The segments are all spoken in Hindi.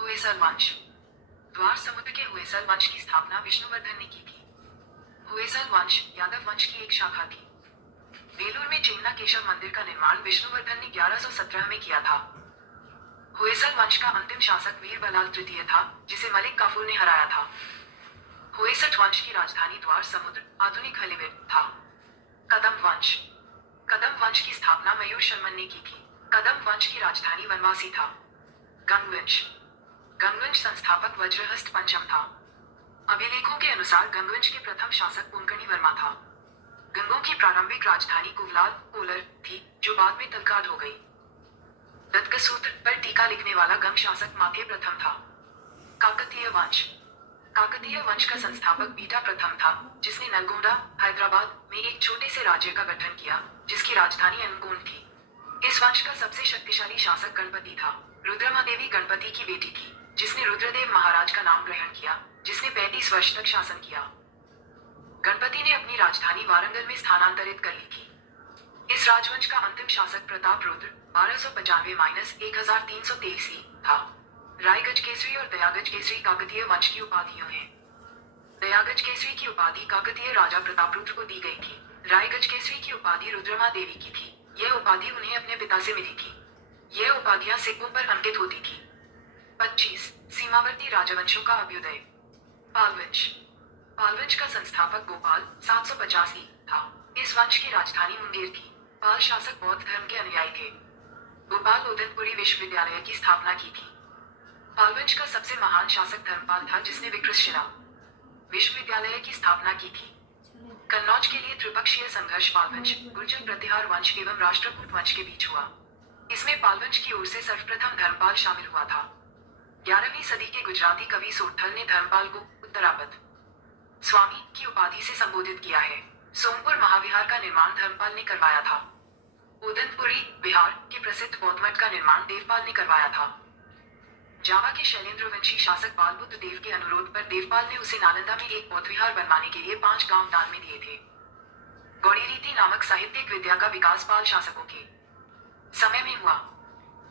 होयसल वंश। द्वार समुद्र के होयसल वंश की स्थापना विष्णुवर्धन ने की थी। होयसल वंश यादव वंश की एक शाखा थी। बेलूर में चेन्ना केशव मंदिर का निर्माण विष्णुवर्धन ने 1117 में किया था। होयसल वंश का अंतिम शासक वीर बलाल तृतीय था, जिसे मलिक काफूर ने हराया था। होयसठ वंश की राजधानी द्वार समुद्र, आधुनिक हलिविर, था। कदम वंश। कदम वंश की स्थापना मयूर शर्मन ने की थी। कदम वंश की राजधानी वनवासी था। गंगवंश। गंगवंश संस्थापक वज्रहस्त पंचम था। अभिलेखों के अनुसार गंगवंश के प्रथम शासक पुनकर्णी वर्मा था। गंगों की प्रारंभिक राजधानी कुवलाल, कोलर, थी, जो बाद में तलकाद हो गई। दत्तसूत्र पर टीका लिखने वाला गंग शासक माथे प्रथम था। काकतीय वंश। काकतीय वंश का संस्थापक बीटा प्रथम था, जिसने नलगोंडा, हैदराबाद में एक छोटे से राज्य का गठन किया, जिसकी राजधानी अन्नगोंड थी। इस वंश का सबसे शक्तिशाली शासक गणपति था। रुद्रमादेवी गणपति की बेटी थी, जिसने रुद्रदेव महाराज का नाम ग्रहण किया, जिसने 35 वर्ष तक शासन किया। गणपति ने अपनी राजधानी वारंगल में स्थानांतरित कर ली थी। इस राजवंश का अंतिम शासक प्रताप रुद्र 1295-1323 था। रायगज केसरी और दयागज केसरी काकतीय वंश की उपाधियां हैं। दयागज केसरी की उपाधि काकतीय राजा प्रतापरुद्र को दी गई थी। रायगज केसरी की उपाधि रुद्रमा देवी की थी। यह उपाधि उन्हें अपने पिता से मिली थी। यह उपाधियां सिक्कों पर अंकित होती थी। 25 सीमावर्ती राजवंशों का अभ्युदय। पालवंश। पालवंश का संस्थापक गोपाल 785 था। इस वंश की राजधानी मुंगेर थी। पाल शासक बौद्ध धर्म के अनुयायी थे। गोपाल उदयपुरी विश्वविद्यालय की स्थापना की थी। पालवंश का सबसे महान शासक धर्मपाल था, जिसने विक्रमशिला विश्वविद्यालय की स्थापना की थी। कन्नौज के लिए त्रिपक्षीय संघर्ष पालवंश, गुर्जर प्रतिहार वंश एवं राष्ट्रकूट वंश के बीच हुआ। इसमें पालवंश की ओर से सर्वप्रथम धर्मपाल शामिल हुआ था। 11वीं सदी के गुजराती कवि सोरठल ने धर्मपाल को उत्तरापद स्वामी की उपाधि से संबोधित किया है। सोमपुर महाविहार का निर्माण धर्मपाल ने करवाया था। उदयपुरी बिहार के प्रसिद्ध बौद्ध मठ का निर्माण देवपाल ने करवाया था। जावा के शैलेंद्रवंशी शासक बाल बुद्ध देव के अनुरोध पर देवपाल ने उसे नालंदा में एक बौद्ध विहार बनवाने के लिए 5 गांव दान में दिए थे। गौड़ी रीति नामक साहित्यिक विद्या का विकास पाल शासकों के समय में हुआ।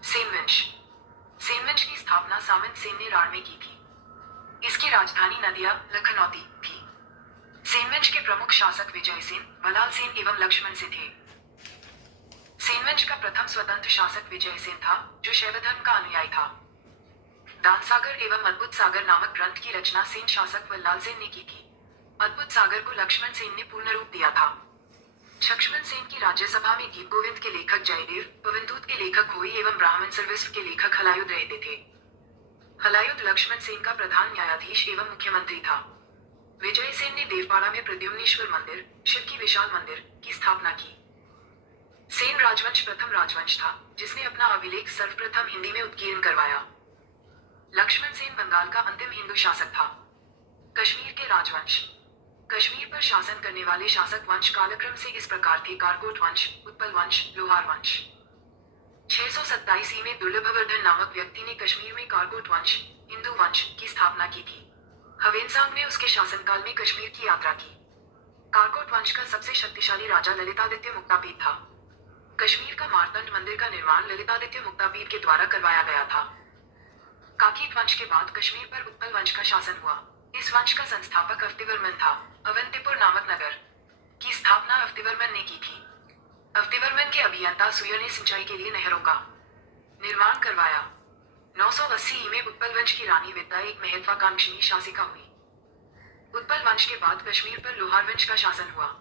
सेनवंश। सेनवंश की स्थापना सामंत सेन ने राड़ में की थी। इसकी राजधानी नदिया लखनौती थी। सेनवंश के प्रमुख शासक विजय सेन, बलाल सेन एवं लक्ष्मण से थे। सेनवंश का प्रथम स्वतंत्र शासक विजय सेन था, जो शैव धर्म का अनुयायी था। दानसागर एवं अद्भुत सागर नामक ग्रंथ की रचना सेन शासक वल्लाल सेन ने की थी। अद्भुत सागर को लक्ष्मण सेन ने पूर्ण रूप दिया था। लक्ष्मण सेन की राज्यसभा में गीत गोविंद के लेखक जयदेव, पवनदूत के लेखक होई एवं ब्राह्मण सर्वस्व के लेखक हलायुध रहते थे। हलायुध लक्ष्मण सेन का प्रधान न्यायाधीश एवं मुख्यमंत्री था। विजय सेन ने देवपाड़ा में प्रद्युम्नेश्वर मंदिर, शिव की विशाल मंदिर, की स्थापना की। सेन राजवंश प्रथम राजवंश था, जिसने अपना अभिलेख सर्वप्रथम हिंदी में उत्कीर्ण करवाया। लक्ष्मण सेन बंगाल का अंतिम हिंदू शासक था। कश्मीर के राजवंश। कश्मीर पर शासन करने वाले शासक वंश कालक्रम से इस प्रकार थे: कारकोट वंश, उत्पल वंश, लोहार वंश। 627 में दुर्लभवर्धन नामक व्यक्ति ने कश्मीर में कारकोट वंश, हिंदू वंश, की स्थापना की थी। हवेनसांग ने उसके शासनकाल में कश्मीर की यात्रा की। कारकोट वंश का सबसे शक्तिशाली राजा ललितादित्य मुक्तापीड था। कश्मीर का मारतंड मंदिर का निर्माण ललितादित्य मुक्तापीड के द्वारा करवाया गया था। काकीट वंश के बाद कश्मीर पर उत्पल वंश का शासन हुआ। इस वंश का संस्थापक अवतिवर्मन था। अवंतीपुर नामक नगर की स्थापना अवतिवर्मन ने की थी। अवतिवर्मन के अभियंता सुयर ने सिंचाई के लिए नहरों का निर्माण करवाया। 980 में उत्पल वंश की रानी विद्या एक महत्वाकांक्षी शासिका हुई। उत्पल वंश के बाद कश्मीर पर लोहार वंश का शासन हुआ।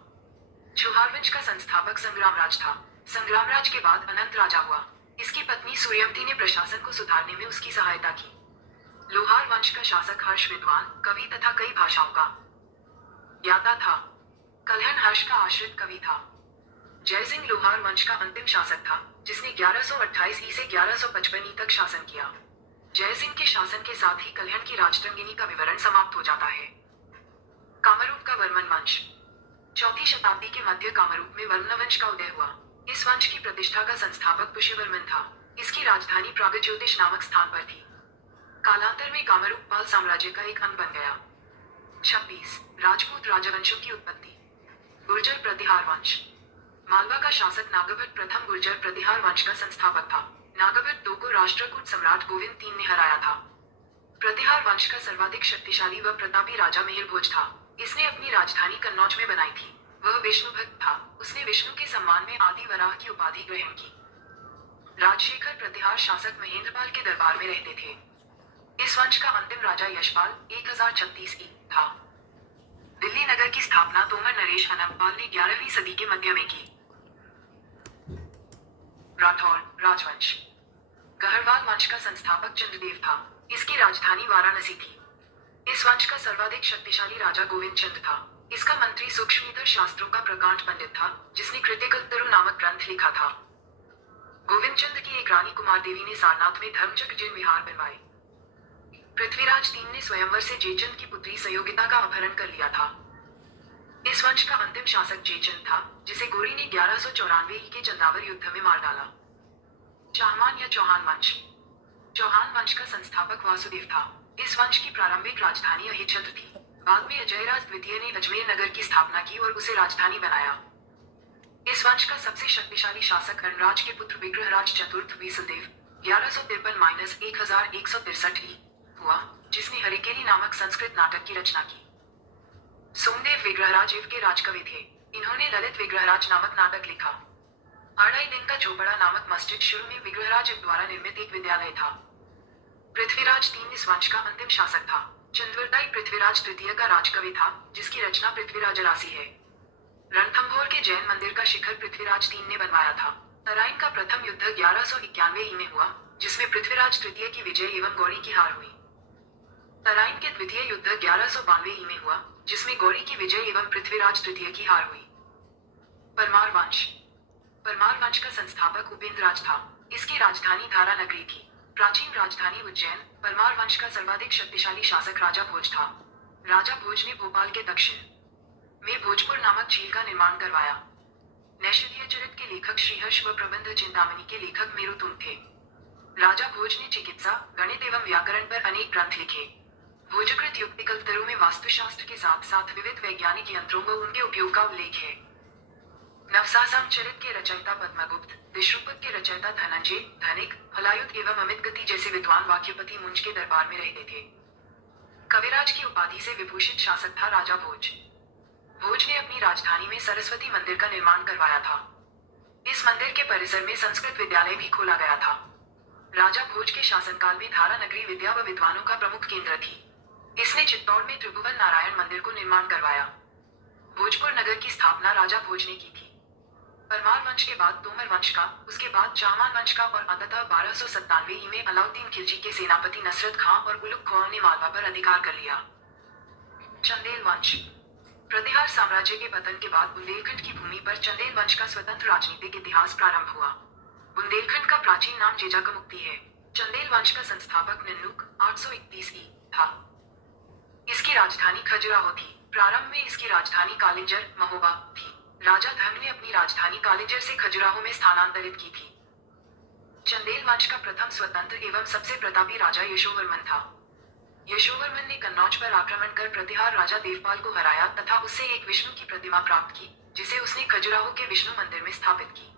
चौहार वंश का संस्थापक संग्रामराज था। संग्रामराज के बाद अनंत राजा हुआ। इसकी पत्नी सूर्यवती ने प्रशासन को सुधारने में उसकी सहायता की। लोहार वंश का शासक हर्ष विद्वान, कवि तथा कई भाषाओं का ज्ञाता था। कल्हण हर्ष का आश्रित कवि था। जयसिंह लोहार वंश का अंतिम शासक था, जिसने 1128 ई से 1155 ई तक शासन किया। जयसिंह के शासन के साथ ही कल्हण की राजतरंगिणी का विवरण समाप्त हो जाता है। कामरूप का वर्मन वंश। 4वीं शताब्दी के मध्य कामरूप में वर्मन वंश का उदय हुआ। इस वंश की प्रतिष्ठा का संस्थापक पुष्यवर्मन था। इसकी राजधानी प्रागज्योतिष नामक स्थान पर थी। कालांतर में कामरूप पाल साम्राज्य का एक अंग बन गया। 26 राजपूत राजवंशों की उत्पत्ति। गुर्जर प्रतिहार वंश। मालवा का शासक नागभट्ट प्रथम गुर्जर प्रतिहार वंश का संस्थापक था। नागभट्ट II को राष्ट्रकूट सम्राट गोविंद III ने हराया था। प्रतिहार वंश का सर्वाधिक शक्तिशाली व प्रतापी राजा मिहिरभोज था। इसने अपनी राजधानी कन्नौज में बनाई थी। वह विष्णु भक्त था। उसने विष्णु के सम्मान में आदि वराह की उपाधि ग्रहण की। राजशेखर प्रतिहार शासक महेंद्रपाल के दरबार में रहते थे। इस वंश का अंतिम राजा यशपाल 1036 ई था। दिल्ली नगर की स्थापना तोमर नरेश अनंगपाल ने 11वीं सदी के मध्य में की। राठौर राजवंश। गहरवाल वंश का संस्थापक चंद्रदेव था। इसकी राजधानी वाराणसी थी। इस वंश का सर्वाधिक शक्तिशाली राजा गोविंद चंद था। इसका मंत्री सूक्ष्मतर शास्त्रों का प्रकांड पंडित था, जिसने कृतिकल्पतरु नामक ग्रंथ लिखा था। गोविंद चंद की एक रानी कुमार देवी ने सारनाथ में धर्मचक्र जिन विहार बनवाए। पृथ्वीराज III ने स्वयंवर से जयचंद की पुत्री सयोगिता का अपहरण कर लिया था। इस वंश का अंतिम शासक जयचंद था, जिसे गोरी ने 1194 ई के चंदावर युद्ध में मार डाला। चाहमान या चौहान वंश। चौहान वंश का संस्थापक वासुदेव था। इस वंश की प्रारंभिक राजधानी अहिच्छत्र थी। बाद में अजयराज द्वितीय ने अजमेर नगर की स्थापना की और उसे राजधानी बनाया। इस वंश का सबसे शक्तिशाली शासक रणराज के पुत्र विग्रहराज चतुर्थ वीसलदेव 1153-1163 ई हुआ, जिसने हरिकेली नामक संस्कृत नाटक की रचना की। सोमदेव विग्रहराज इव के राजकवि थे। इन्होंने ललित विग्रहराज नामक नाटक लिखा। अढ़ाई दिन का चौपड़ा नामक मस्जिद शुरू में विग्रहराज इव द्वारा निर्मित एक विद्यालय था। पृथ्वीराज III इस वंश का अंतिम शासक था। चंद्रवरदाई पृथ्वीराज तृतीय का राजकवि था, जिसकी रचना पृथ्वीराज राशि है। रणथंभौर के जैन मंदिर का शिखर पृथ्वीराज III ने बनवाया था। तराइन का प्रथम युद्ध 1191 ई में हुआ, जिसमें पृथ्वीराज तृतीय की विजय एवं गौरी की हार हुई। तराइन के द्वितीय युद्ध 1192 ई में हुआ, जिसमें गौरी की विजय एवं पृथ्वीराज तृतीय की हार हुई। परमार वंश। परमार वंश का संस्थापक उपेंद्र राज था। इसकी राजधानी धारा नगरी थी। प्राचीन राजधानी उज्जैन। परमार वंश का सर्वाधिक शक्तिशाली शासक राजा भोज था। राजा भोज ने भोपाल के दक्षिण में भोजपुर नामक झील का निर्माण करवाया। नैषधीय चरित के लेखक श्रीहर्ष व प्रबंध चिंतामणि के लेखक मेरुतुंग थे। राजा भोज ने चिकित्सा, गणित एवं व्याकरण पर अनेक ग्रंथ लिखे। भोजकृत युक्तिकल्पतरु में वास्तुशास्त्र के साथ साथ विविध वैज्ञानिक यंत्रों व उनके उपयोग का उल्लेख है। नवसासाम चरित के रचयिता पद्मगुप्त, विश्रुपद के रचयिता धनंजय, धनिक, हलायुध एवं अमित गति जैसे विद्वान वाक्यपति मुंज के दरबार में रहते थे। कविराज की उपाधि से विभूषित शासक था राजा भोज। भोज ने अपनी राजधानी में सरस्वती मंदिर का निर्माण करवाया था। इस मंदिर के परिसर में संस्कृत विद्यालय भी खोला गया था। राजा भोज के शासनकाल में धारा नगरी विद्या व विद्वानों का प्रमुख केंद्र थी। इसने चित्तौड़ में त्रिभुवन नारायण मंदिर को निर्माण करवाया। भोजपुर नगर की स्थापना राजा भोज ने की थी। परमार वंश के बाद तोमर वंश का, उसके बाद चाहमान वंश का और अंततः 1297 ई में अलाउद्दीन खिलजी के सेनापति नसरत खां और उलुग खोआ ने मालवा पर अधिकार कर लिया। चंदेल वंश। प्रतिहार साम्राज्य के पतन के बाद बुंदेलखंड की भूमि पर चंदेल वंश का स्वतंत्र राजनीतिक इतिहास प्रारंभ हुआ। बुंदेलखंड का प्राचीन नाम जेजाकमुक्ति है। चंदेल वंश का संस्थापक निन्नुक 831 ई था। इसकी राजधानी खजुराहो थी। प्रारंभ में इसकी राजधानी कालिंजर महोबा थी। राजा धर्म ने अपनी राजधानी कालिंजर से खजुराहो में स्थानांतरित की थी। चंदेल वंश का प्रथम स्वतंत्र एवं सबसे प्रतापी राजा यशोवर्मन था। यशोवर्मन ने कन्नौज पर आक्रमण कर प्रतिहार राजा देवपाल को हराया तथा उससे एक विष्णु की प्रतिमा प्राप्त की, जिसे उसने खजुराहो के विष्णु मंदिर में स्थापित की।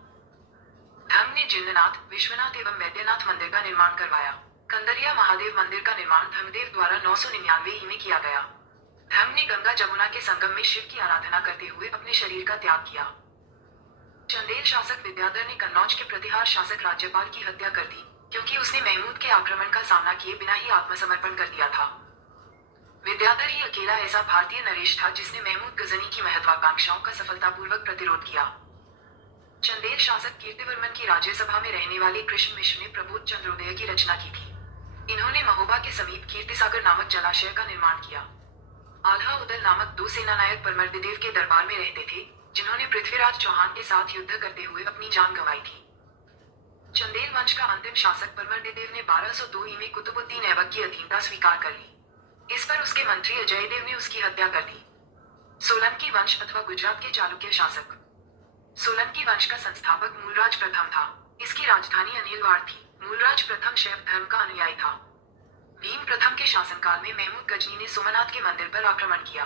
धर्म ने जिन्ननाथ, विश्वनाथ एवं वैद्यनाथ मंदिर का निर्माण करवाया। कंदरिया महादेव मंदिर का निर्माण धर्मदेव द्वारा 999 ई में किया गया। धर्म ने गंगा जमुना के संगम में शिव की आराधना करते हुए अपने शरीर का त्याग किया। चंदेल शासक विद्याधर ने कन्नौज के प्रतिहार शासक राज्यपाल की हत्या कर दी, क्योंकि उसने महमूद के आक्रमण का सामना किए बिना ही आत्मसमर्पण कर दिया था। विद्याधर ही अकेला ऐसा भारतीय नरेश था जिसने महमूद गजनी की महत्वाकांक्षाओं का सफलतापूर्वक प्रतिरोध किया। चंदेल शासक कीर्तिवर्मन की राज्यसभा में रहने वाले कृष्ण मिश्र ने प्रबोध चंद्रोदय की रचना की थी। इन्होंने महोबा के समीप कीर्तिसागर नामक जलाशय का निर्माण किया। आल्हा उदल नामक 2 सेनानायक परमर्दिदेव के दरबार में रहते थे, जिन्होंने पृथ्वीराज चौहान के साथ युद्ध करते हुए अपनी जान गंवाई थी। चंदेल वंश का अंतिम शासक परमर्दिदेव ने 1202 ई में कुतुबुद्दीन ऐबक की अधीनता स्वीकार कर ली। इस पर उसके मंत्री अजयदेव ने उसकी हत्या कर दी। सोलंकी वंश अथवा गुजरात के चालुक्य शासक। सोलंकी वंश का संस्थापक मूलराज प्रथम था। इसकी राजधानी अनिलवाड़ थी। मूलराज प्रथम शैव धर्म का अनुयायी था। भीम प्रथम के शासनकाल में महमूद गजनी ने सोमनाथ के मंदिर पर आक्रमण किया।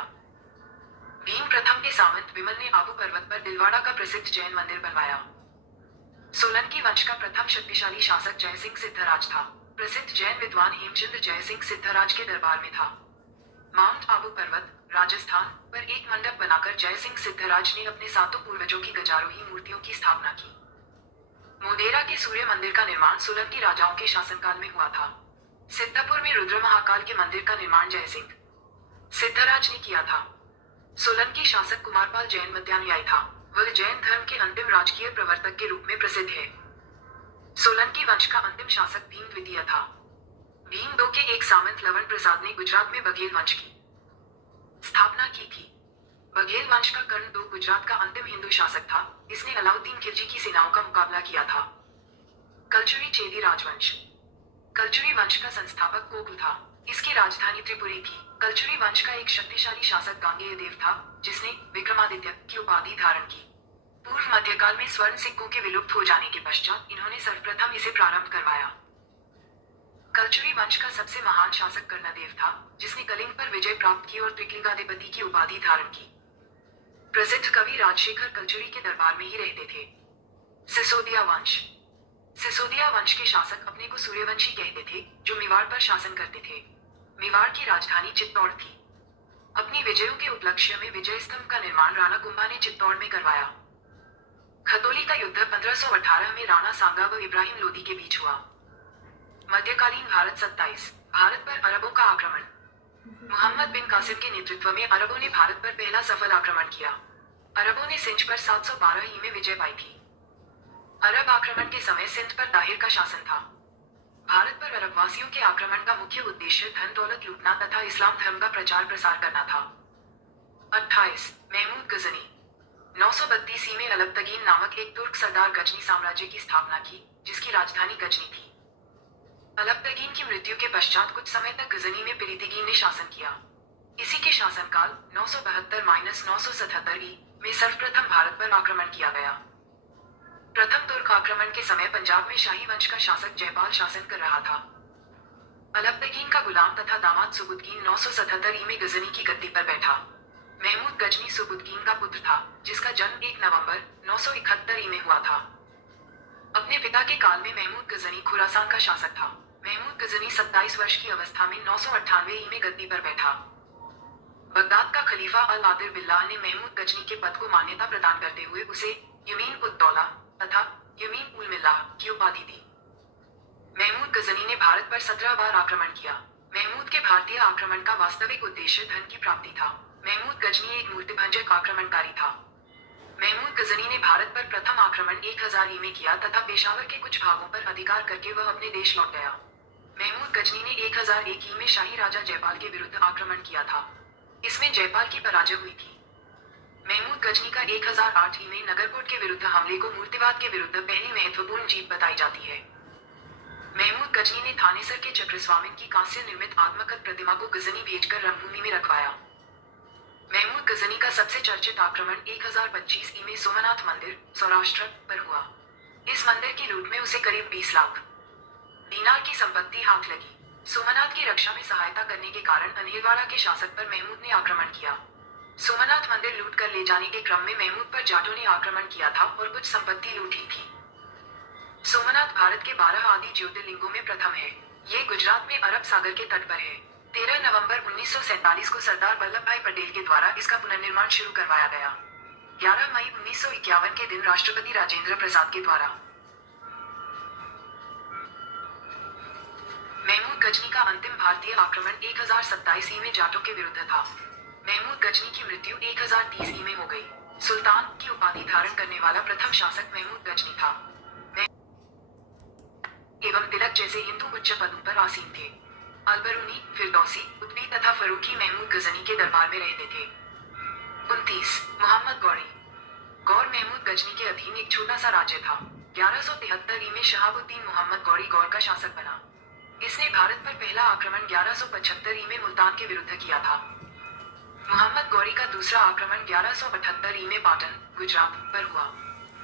भीम प्रथम के सामंत विमल ने आबू पर्वत पर दिलवाड़ा का प्रसिद्ध जैन मंदिर बनवाया। सोलंकी वंश का प्रथम शक्तिशाली शासक जयसिंह सिद्धराज था। प्रसिद्ध जैन विद्वान हेमचंद्र जयसिंह सिद्धराज के दरबार में था। माउंट आबू पर्वत, राजस्थान पर एक मंडप बनाकर जयसिंह सिद्धराज ने अपने सातों पूर्वजों की गजारोही मूर्तियों की स्थापना की। मोढेरा के सूर्य मंदिर का निर्माण सोलंकी राजाओं के शासनकाल में हुआ था। सिद्धपुर में रुद्र महाकाल के मंदिर का निर्माण जयसिंह सिद्धराज ने किया था। सोलंकी शासक कुमारपाल जैन मध्यान्यायी था। वह जैन धर्म के अंतिम राजकीय प्रवर्तक के रूप में प्रसिद्ध है। सोलंकी वंश का अंतिम शासक भीम द्वितीय था। भीम दो के एक सामंत लवण प्रसाद ने गुजरात में बघेल वंश की स्थापना की थी। बघेल वंश का कर्ण दो गुजरात का अंतिम हिंदू शासक था। इसने अलाउद्दीन खिलजी की सेनाओं का मुकाबला किया था। कलचुरी चेदी राजवंश। कलचुरी वंश का संस्थापक कोकल था। इसकी राजधानी त्रिपुरी थी। कलचुरी वंश का एक शक्तिशाली शासक गांगेय देव था, जिसने विक्रमादित्य की उपाधि धारण की। पूर्व मध्यकाल में स्वर्ण सिक्कों के विलुप्त हो जाने के पश्चात इन्होंने सर्वप्रथम इसे प्रारंभ करवाया। कलचुरी वंश का सबसे महान शासक कर्णदेव था, जिसने कलिंग पर विजय प्राप्त की और त्रिकलिंगाधिपति की उपाधि धारण की। प्रसिद्ध कवि राजशेखर कलचुरी के दरबार में ही रहते थे। सिसोदिया वंश। सिसोदिया वंश के शासक अपने को सूर्यवंशी कहते थे, जो मेवाड़ पर शासन करते थे। मेवाड़ की राजधानी चित्तौड़ थी। अपनी विजयों के उपलक्ष्य में विजय स्तंभ का निर्माण राणा कुंभा ने चित्तौड़ में करवाया। खतौली का युद्ध 1518 में राणा सांगा व इब्राहिम लोदी के बीच हुआ। मध्यकालीन भारत 27। भारत पर अरबों का आक्रमण। मोहम्मद बिन कासिम के नेतृत्व में अरबों ने भारत पर पहला सफल आक्रमण किया। अरबों ने सिंध पर 712 ई में विजय पाई थी। अरब आक्रमण के समय सिंध पर ताहिर का शासन था। भारत पर अरबवासियों के आक्रमण का मुख्य उद्देश्य धन दौलत लूटना तथा इस्लाम धर्म का प्रचार प्रसार करना था। 28। महमूद गजनी। 932 ई में अलबतगीन नामक एक तुर्क सरदार गजनी साम्राज्य की स्थापना की, जिसकी राजधानी गजनी थी। अलबतगीन की मृत्यु के पश्चात कुछ समय तक गजनी में पिरितिगीन ने शासन किया। इसी के शासनकाल 972-977 ई में सर्वप्रथम भारत पर आक्रमण किया गया। प्रथम तुर्क आक्रमण के समय पंजाब में शाही वंश का शासक जयपाल शासन कर रहा था। अलबतगीन का गुलाम तथा दामाद सुबुद्दीन 977 ई में गजनी की गद्दी पर बैठा। महमूद गजनी सुबुद्दीन का पुत्र था, जिसका जन्म 1 नवंबर 971 ई में हुआ था। अपने पिता के काल में महमूद गजनी खुरासान का शासक था। महमूद गजनी 27 वर्ष की अवस्था में 998 ई में गद्दी पर बैठा। बगदाद का खलीफा अल आदिर बिल्लाह ने महमूद गजनी के पद को मान्यता प्रदान करते हुए उसे यमीन उद दौला तथा यमीन उल मिल्लाह की उपाधि दी। महमूद गजनी ने भारत पर 17 बार आक्रमण किया। महमूद के भारतीय आक्रमण का वास्तविक उद्देश्य धन की प्राप्ति था। महमूद गजनी एक मूर्तिभंजक आक्रमणकारी था। महमूद गजनी ने भारत पर प्रथम आक्रमण 1000 ई में किया तथा पेशावर के कुछ भागों पर अधिकार करके वह अपने देश लौट गया। महमूद गजनी ने 1001 ई में शाही राजा जयपाल के विरुद्ध आक्रमण किया था। इसमें जयपाल की पराजय हुई थी। महमूद गजनी का 1008 ई में नगरकोट के विरुद्ध हमले को मूर्तिवाद के विरुद्ध पहली महत्वपूर्ण जीत बताई जाती है। महमूद गजनी ने थानेसर के चक्रस्वामिन की कांस्य निर्मित आत्मकथ प्रतिमा को गजनी भेजकर रणभूमि में रखवाया। महमूद गजनी का सबसे चर्चित आक्रमण 1025 ई में सोमनाथ मंदिर, सौराष्ट्र पर हुआ। इस मंदिर की लूट में उसे करीब 20 लाख दीनार की संपत्ति हाथ लगी। सोमनाथ की रक्षा में सहायता करने के कारण अनिलवाड़ा के शासक पर महमूद ने आक्रमण किया। सोमनाथ मंदिर लूट कर ले जाने के क्रम में महमूद पर जाटों ने आक्रमण किया था और कुछ संपत्ति लूट ली थी। सोमनाथ भारत के 12 आदि ज्योतिर्लिंगों में प्रथम है। ये गुजरात में अरब सागर के तट पर है। 13 नवंबर 1947 को सरदार वल्लभ भाई पटेल के द्वारा इसका पुनर्निर्माण शुरू करवाया गया। 11 मई 1951 के दिन राष्ट्रपति राजेंद्र प्रसाद के द्वारा। महमूद गजनी का अंतिम भारतीय आक्रमण 1027 ई में जाटों के विरुद्ध था। महमूद गजनी की मृत्यु 1030 ई में हो गई। सुल्तान की उपाधि धारण करने वाला प्रथम शासक महमूद गजनी था। एवं तिलक जैसे हिंदू उच्च पदों पर आसीन थे। अलबरूनी, फिरदौसी, कुतुबी तथा फरूकी महमूद गजनी के दरबार में रहते थे। 29। मोहम्मद गौरी। गौर महमूद गजनी के अधीन एक छोटा सा राज्य था। 1173 ई में शहाबुद्दीन मोहम्मद गौरी गौर का शासक बना। इसने भारत पर पहला आक्रमण 1175 ई में मुल्तान के विरुद्ध किया था। मोहम्मद गौरी का दूसरा आक्रमण 1178 ई में पाटन, गुजरात पर हुआ।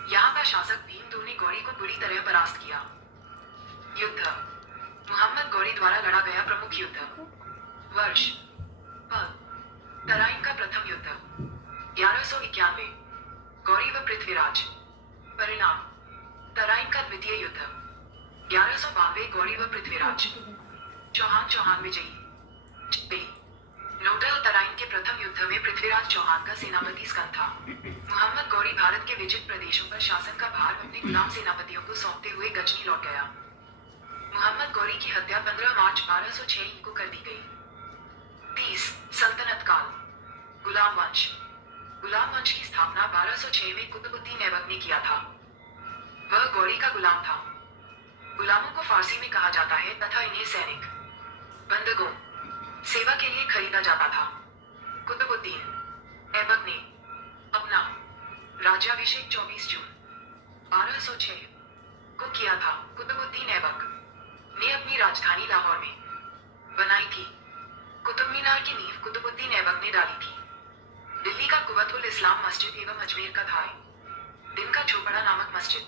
यहाँ का शासक भीमदेव ने गौरी को बुरी तरह परास्त किया। युद्ध। मोहम्मद गौरी द्वारा लड़ा गया प्रमुख युद्ध। वर्ष। तराइन का प्रथम युद्ध 1191। गौरी व पृथ्वीराज। परिणाम। तराइन का द्वितीय युद्ध 1192 गौरी व पृथ्वीराज चौहान विजयी। नोडल तराइन के प्रथम युद्ध में पृथ्वीराज चौहान का सेनापति स्कंद था। मोहम्मद गौरी भारत के विजित प्रदेशों पर शासन का भार अपने गुलाम सेनापतियों को सौंपते हुए गजनी लौट गया। मोहम्मद गौरी की हत्या 15 मार्च 1206 को कर दी गई। 30 सल्तनत काल। गुलाम वंश की स्थापना 1206 में कुतुबुद्दीन ऐबक ने किया था। वह गौरी का गुलाम था। गुलामों को फारसी में कहा जाता है तथा इन्हें सैनिक बंदगों सेवा के लिए खरीदा जाता था। कुतुबुद्दीन ऐबक ने अपना राज्याभिषेक 24 जून 1206 को किया था। कुतुबुद्दीन ऐबक ने अपनी राजधानी लाहौर में बनाई थी। कुतुब मीनार की नींव कुतुबुद्दीन ऐबक ने डाली थी। दिल्ली का कुवतुल इस्लाम मस्जिद एवं अजमेर का धाई दिन का झोपड़ा नामक मस्जिद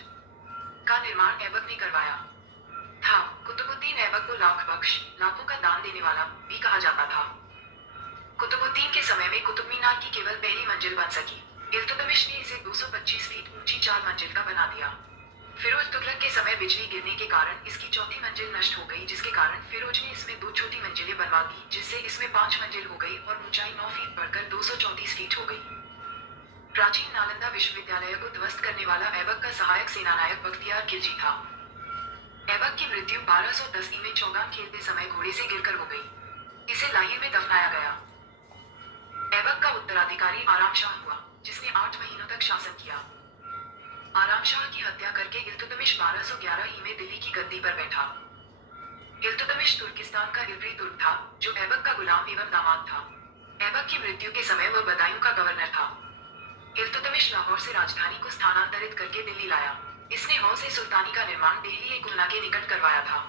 का निर्माण ऐबक ने करवाया था। कुतुबुद्दीन ऐबक को लाखों का दान देने वाला भी कहा जाता था। कुतुबुद्दीन के समय में कुतुब मीनार की केवल पहली मंजिल बन सकी। इल्तुतमिश ने इसे 225 फीट ऊंची 4 मंजिल का बना दिया। फिरोज तुगलक के समय बिजली गिरने के कारण इसकी चौथी मंजिल नष्ट हो गई, जिसके कारण फिरोज ने इसमें 2 छोटी मंजिलें बनवा दी, जिससे इसमें 5 मंजिल हो गई और ऊंचाई 9 फीट बढ़कर 234 फीट हो गई। प्राचीन नालंदा विश्वविद्यालय को ध्वस्त करने वाला ऐबक का सहायक सेनानायक बख्तियार खिलजी था। ऐबक की मृत्यु 1210 में चौगान खेलते समय घोड़े से गिरकर हो गई। इसे लाहिर में दफनाया गया। ऐबक का उत्तराधिकारी आराम शाह हुआ, जिसने 8 महीनों तक शासन किया। आराम शाह की हत्या करके इल्तुतमिश 1211 में दिल्ली की गद्दी पर बैठा। इल्तुतमिश तुर्किस्तान का इब्री तुर्क था, जो ऐबक का गुलाम एवं दामाद था। ऐबक की मृत्यु के समय वह बदायूं का गवर्नर था। इल्तुतमिश लाहौर से राजधानी को स्थानांतरित करके दिल्ली लाया। इसने हौ से सुल्तानी का निर्माण दिल्ली कुल्ला के निकट करवाया था।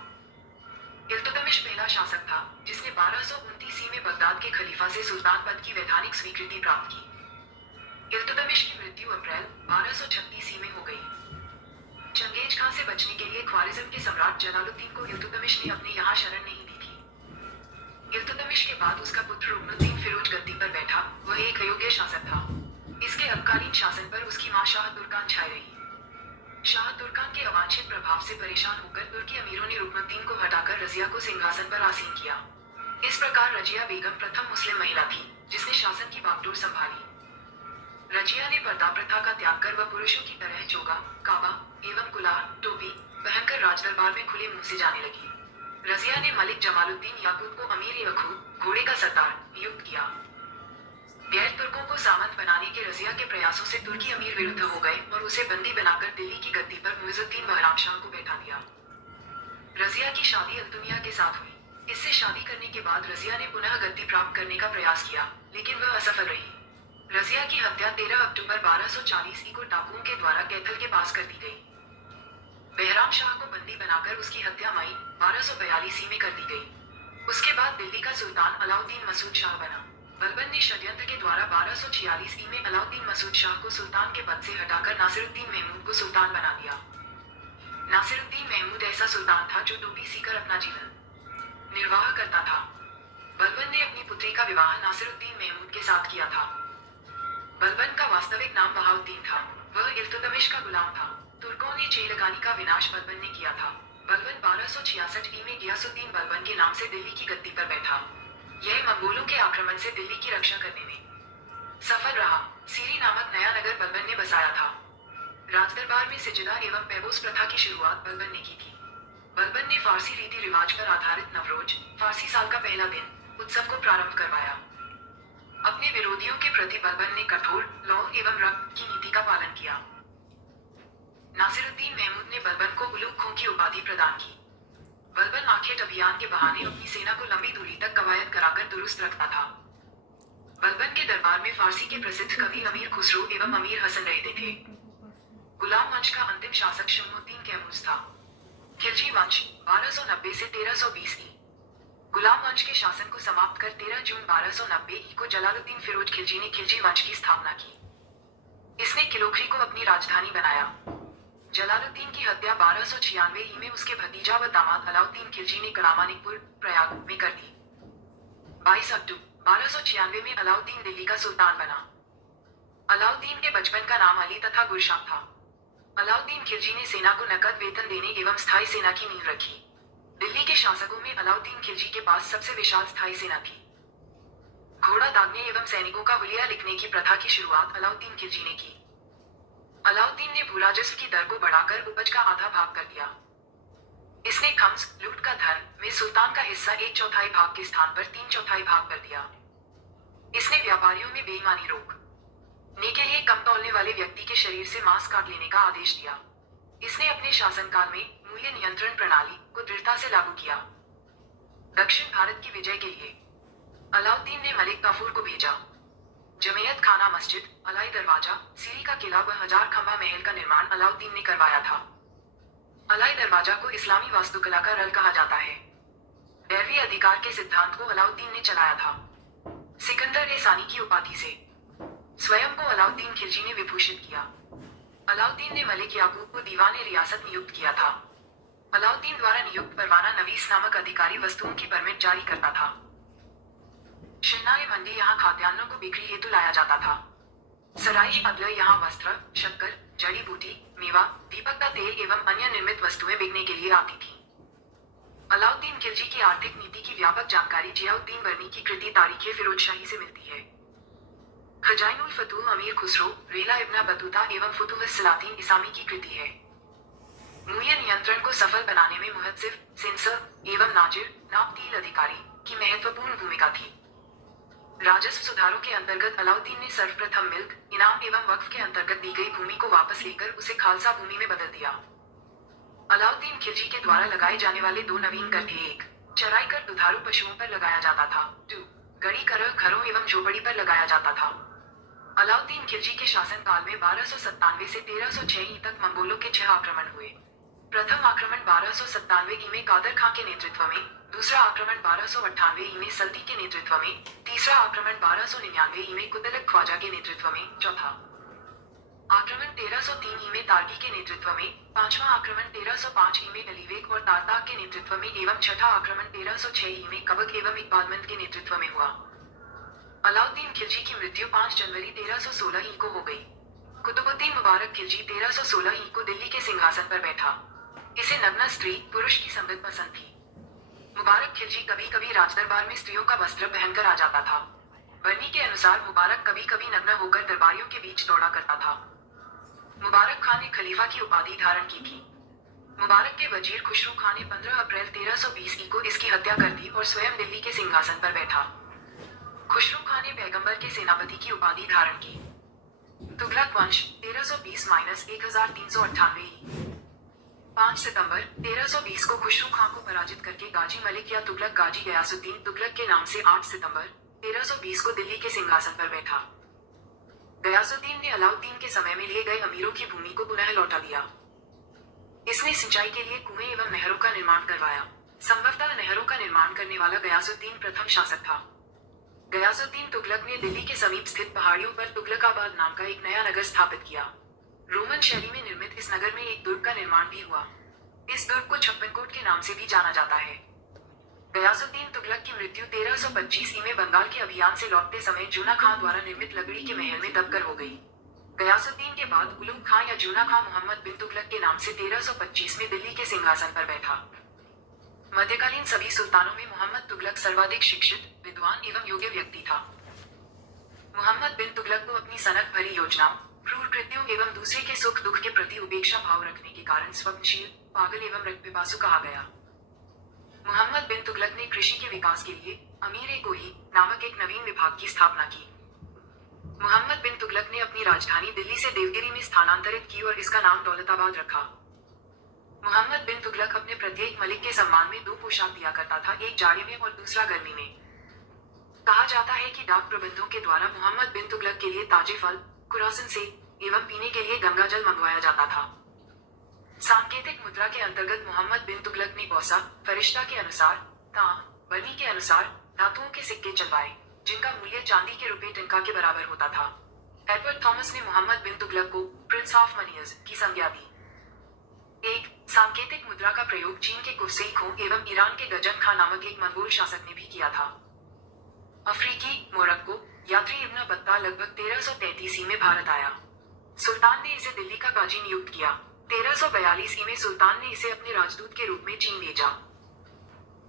इल्तुतमिश पहला शासक था जिसने 1229 में बगदाद के खलीफा से सुल्तान पद की वैधानिक स्वीकृति प्राप्त की। इल्तुतमिश की मृत्यु अप्रैल 1236 में हो गई। चंगेज खां से बचने के लिए ख्वारिज्म के सम्राट जलालुद्दीन को इल्तुतमिश ने अपने यहाँ शरण नहीं दी थी। इल्तुतमिश के बाद उसका पुत्र रुकनुद्दीन फिरोज गद्दी पर बैठा। वह एक अयोग्य शासक था। इसके अल्पकालीन शासन पर उसकी मां शाह तुर्कान छाई रही। शाह तुर्कान के अवांछित प्रभाव से परेशान होकर तुर्की अमीरों ने रुकनुद्दीन को हटाकर रजिया को सिंहासन पर आसीन किया। इस प्रकार रजिया बेगम प्रथम मुस्लिम महिला थी जिसने शासन की बागडोर संभाली। रजिया ने पर्दा प्रथा का त्याग कर वह पुरुषों की तरह चोगा, काबा एवं कुलाह टोपी पहनकर राजदरबार में खुले मुंह से जाने लगी। रजिया ने मलिक जमालुद्दीन याकूब को अमीर-ए-वखूद घोड़े का सरदार नियुक्त किया। गैर तुर्कों को सामंत बनाने के रजिया के प्रयासों से तुर्की अमीर विरुद्ध हो गए और उसे बंदी बनाकर दिल्ली की गद्दी पर मुइजुद्दीन बहराम शाह को बैठा दिया। रजिया की शादी अल्तुनिया के साथ हुई। इससे शादी करने के बाद रजिया ने पुनः गद्दी प्राप्त करने का प्रयास किया, लेकिन वह असफल रही। रजिया की हत्या 13 अक्टूबर 1240 को टापुओं के द्वारा कैथल के पास कर दी गई। बहराम शाह को बंदी बनाकर उसकी हत्या मई 1242 में कर दी गई। उसके बाद दिल्ली का सुल्तान अलाउद्दीन मसूद शाह बना। बलबन ने षड्यंत्र के द्वारा 1246 में अलाउद्दीन मसूद शाह को सुल्तान के पद से हटाकर नासिरुद्दीन महमूद को सुल्तान बना दिया। नासिरुद्दीन महमूद ऐसा सुल्तान था जो टोपी सीकर अपना जीवन निर्वाह करता था। बलबन ने अपनी पुत्री का विवाह नासिरुद्दीन महमूद के साथ किया था। बलबन का वास्तविक नाम बहाउद्दीन था। वह इल्तुतमिश का गुलाम था। तुर्कों ने चेलगानी का विनाश बलबन ने किया था। बलबन 1266 में गियासुद्दीन बलबन के नाम से दिल्ली की गद्दी पर बैठा। यह मंगोलों के आक्रमण से दिल्ली की रक्षा करने में सफल रहा। सीरी नामक नया नगर बलबन ने बसाया था। राजदरबार में सिजदा एवं पैबोस प्रथा की शुरुआत बलबन ने की थी। बलबन ने फारसी रीति रिवाज पर आधारित नवरोज, फारसी साल का पहला दिन, उत्सव को प्रारंभ करवाया। अपने विरोधियों के प्रति बलबन ने कठोर लौ एवं रक्त की नीति का पालन किया। नासिरुद्दीन महमूद ने बलबन को उलूग खों की उपाधि प्रदान की। बलबन आखेट अभियान के बहाने अपनी सेना को लंबी दूरी तक कवायद कराकर दुरुस्त रखता था। बलबन के दरबार में फारसी के प्रसिद्ध कवि अमीर खुसरो एवं अमीर हसन रहते थे। गुलाम वंश का अंतिम शासक शमसुद्दीन कैमूज था। खिलजी वंश 1290 से 1320 ई। गुलाम वंश के शासन को समाप्त कर 13 जून 1290 को जलालुद्दीन फिरोज खिलजी ने खिलजी वंश की स्थापना की। इसने किलोखरी को अपनी राजधानी बनाया। जलालुद्दीन की हत्या 1296 में उसके भतीजा व दामाद अलाउद्दीन खिलजी ने करामानिकपुर प्रयाग में कर दी। 22 अक्टूबर 1296 में अलाउद्दीन दिल्ली का सुल्तान बना। अलाउद्दीन के बचपन का नाम अली तथा गुरशाम था। अलाउद्दीन खिलजी ने सेना को नकद वेतन देने एवं स्थायी सेना की नींव रखी। दिल्ली के शासकों में अलाउद्दीन खिलजी के पास सबसे विशाल स्थायी सेना थी। घोड़ा दागने एवं सैनिकों का हुलिया लिखने की प्रथा की शुरुआत अलाउद्दीन खिलजी ने की। अलाउद्दीन ने भूराजस्व की दर को बढ़ाकर उपज का आधा भाग कर दिया। इसने खम्स, लूट का धन, में सुल्तान का हिस्सा 1/4 भाग के स्थान पर 3/4 भाग कर दिया। इसने व्यापारियों में बेईमानी रोकने के लिए कम तौलने वाले व्यक्ति के शरीर से मांस काट लेने का आदेश दिया। इसने अपने शासनकाल में मूल्य नियंत्रण प्रणाली को दृढ़ता से लागू किया। दक्षिण भारत की विजय के लिए अलाउद्दीन ने मलिक काफूर को भेजा। जमेयत खाना मस्जिद, अलाई दरवाजा, सीरी का किला व 1000 खंबा महल का निर्माण अलाउद्दीन ने करवाया था। अलाई दरवाजा को इस्लामी वास्तुकला का रल कहा जाता है। दैवी अधिकार के सिद्धांत को अलाउद्दीन ने चलाया था। सिकंदर ए सानी की उपाधि से स्वयं को अलाउद्दीन खिलजी ने विभूषित किया। अलाउद्दीन ने मलिक याकूब को दीवान ए रियासत नियुक्त किया था। अलाउद्दीन द्वारा नियुक्त परवाना नवीस नामक अधिकारी वस्तुओं की परमिट जारी करता था। शिन्नाए मंडी यहाँ खाद्यान्नों को बिक्री हेतु लाया जाता था। सराई अदल यहाँ वस्त्र, शक्कर, जड़ी बूटी, मेवा, दीपक का तेल एवं अन्य निर्मित वस्तुएं बिकने के लिए आती थीं। अलाउद्दीन खिलजी की आर्थिक नीति की व्यापक जानकारी जियाउद्दीन बर्नी की कृति तारीखे फिरोजशाही से मिलती है। खजाइनुल फतूह अमीर खुसरो, रेला इब्न बतूता एवं फुतुह सलातीन इसामी की कृति है। मूल्य नियंत्रण को सफल बनाने में मुहत्सिफ, सेंसर एवं नाजिर, नापतील अधिकारी की महत्वपूर्ण भूमिका थी। राजस्व सुधारों के अंतर्गत अलाउद्दीन ने सर्वप्रथम मिल्क, इनाम एवं वक्फ के अंतर्गत दी गई भूमि को वापस लेकर उसे खालसा भूमि में बदल दिया। अलाउद्दीन खिलजी के द्वारा लगाए जाने वाले 2 नवीन कर थे। 1. चराई कर दुधारू पशुओं पर लगाया जाता था। 2. गड़ी कर घरों एवं झोपड़ी पर लगाया जाता था। अलाउद्दीन खिलजी के शासनकाल में 1297 से 1306 तक मंगोलों के 6 आक्रमण हुए। प्रथम आक्रमण 1297 ई में कादर खां के नेतृत्व में, दूसरा आक्रमण 1298 ई में सल्ती के नेतृत्व में, तीसरा आक्रमण 1299 ई में कुतलक ख्वाजा के नेतृत्व में, चौथा आक्रमण 1303 ई में तार्की के नेतृत्व में, पांचवा आक्रमण 1305 ई में अलीवेक और तारताक के नेतृत्व में एवं छठा आक्रमण 1306 ई में कबक एवं इकबालमंद के नेतृत्व में हुआ। अलाउद्दीन खिलजी की मृत्यु 5 जनवरी 1316 ई को हो गई। कुतुबुद्दीन मुबारक खिलजी 1316 ई को दिल्ली के सिंहासन पर बैठा। इसे नग्न स्त्री पुरुष की संगत पसंद थी। मुबारक खिलजी कभी कभी राजदरबार में स्त्रियों का वस्त्र पहनकर आ जाता था। बर्नी के अनुसार मुबारक कभी कभी नग्न होकर दरबारियों के बीच दौड़ा करता था। मुबारक खान ने खलीफा की उपाधि धारण की थी। मुबारक के वजीर खुसरो खान ने 15 अप्रैल 1320 ई को इसकी हत्या कर दी और स्वयं दिल्ली के सिंहासन पर बैठा। खुसरो खान ने पैगंबर के सेनापति की उपाधि धारण की। तुगलक वंश 1320-1398 ई 5 सितंबर 1320 को खुसरो खां को पराजित करके गाजी मलिक या तुगलक गाजी गयासुद्दीन तुगलक के नाम से 8 सितंबर 1320 को दिल्ली के सिंहासन पर बैठा। गयासुद्दीन ने अलाउद्दीन के समय में लिए गए अमीरों की भूमि को पुनः लौटा दिया। इसने सिंचाई के लिए कुएं एवं नहरों का निर्माण करवाया। संभवतः नहरों का निर्माण करने वाला गयासुद्दीन प्रथम शासक था। गयासुद्दीन तुगलक ने दिल्ली के समीप स्थित पहाड़ियों पर तुगलकाबाद नाम का एक नया नगर स्थापित किया। रोमन शैली में निर्मित इस नगर में एक दुर्ग का निर्माण भी हुआ। इस दुर्ग को छप्पनकोट के नाम से भी जाना जाता है। गयासुद्दीन तुगलक की मृत्यु 1325 ई में बंगाल के अभियान से लौटते समय जूना खां द्वारा निर्मित लकड़ी के महल में दबकर हो गई। गयासुद्दीन के बाद उलुग खां या जूना खां मोहम्मद बिन तुगलक के नाम से 1325 में दिल्ली के सिंहासन पर बैठा। मध्यकालीन सभी सुल्तानों में मोहम्मद तुगलक सर्वाधिक शिक्षित, विद्वान एवं योग्य व्यक्ति था। मोहम्मद बिन तुगलक को अपनी सनक भरी योजनाओं, क्रूर कृत्यों एवं दूसरे के सुख दुख के प्रति उपेक्षा भाव रखने के कारण स्वप्नशील, पागल एवं रक्तपिपासु कहा गया। मोहम्मद बिन तुगलक ने कृषि के विकास के लिए अमीर-ए-कोही नामक एक नवीन विभाग की स्थापना की। मोहम्मद बिन तुगलक ने अपनी राजधानी दिल्ली से देवगिरी में स्थानांतरित की और इसका नाम दौलताबाद रखा। मोहम्मद बिन तुगलक अपने प्रत्येक मलिक के सम्मान में 2 पोशाक दिया करता था, एक जाड़े में और दूसरा गर्मी में। कहा जाता है कि डाक प्रबंधों के द्वारा मोहम्मद बिन तुगलक के लिए ताजे फल, खुरासन से एवं पीने के लिए गंगा जल मंगवाया जाता था। सांकेतिक मुद्रा के अंतर्गत मोहम्मद बिन तुगलक ने कौसा, फरिश्ता के अनुसार, बर्नी के अनुसार धातुओं के सिक्के चलवाए, जिनका मूल्य चांदी के रुपए टंका के बराबर होता था। एडवर्ड थॉमस ने मोहम्मद बिन तुगलक को प्रिंस ऑफ मनियर्स की संज्ञा दी। 1. सांकेतिक मुद्रा का प्रयोग चीन के कुफसई खों एवं ईरान के गजन खां नामक एक मंगोल शासक ने भी किया था। अफ्रीकी, मोरक्को यात्री इब्न बत्ता लगभग 1333 में भारत आया। सुल्तान ने इसे दिल्ली का काजी नियुक्त किया। 1342 में सुल्तान ने इसे अपने राजदूत के रूप में चीन भेजा।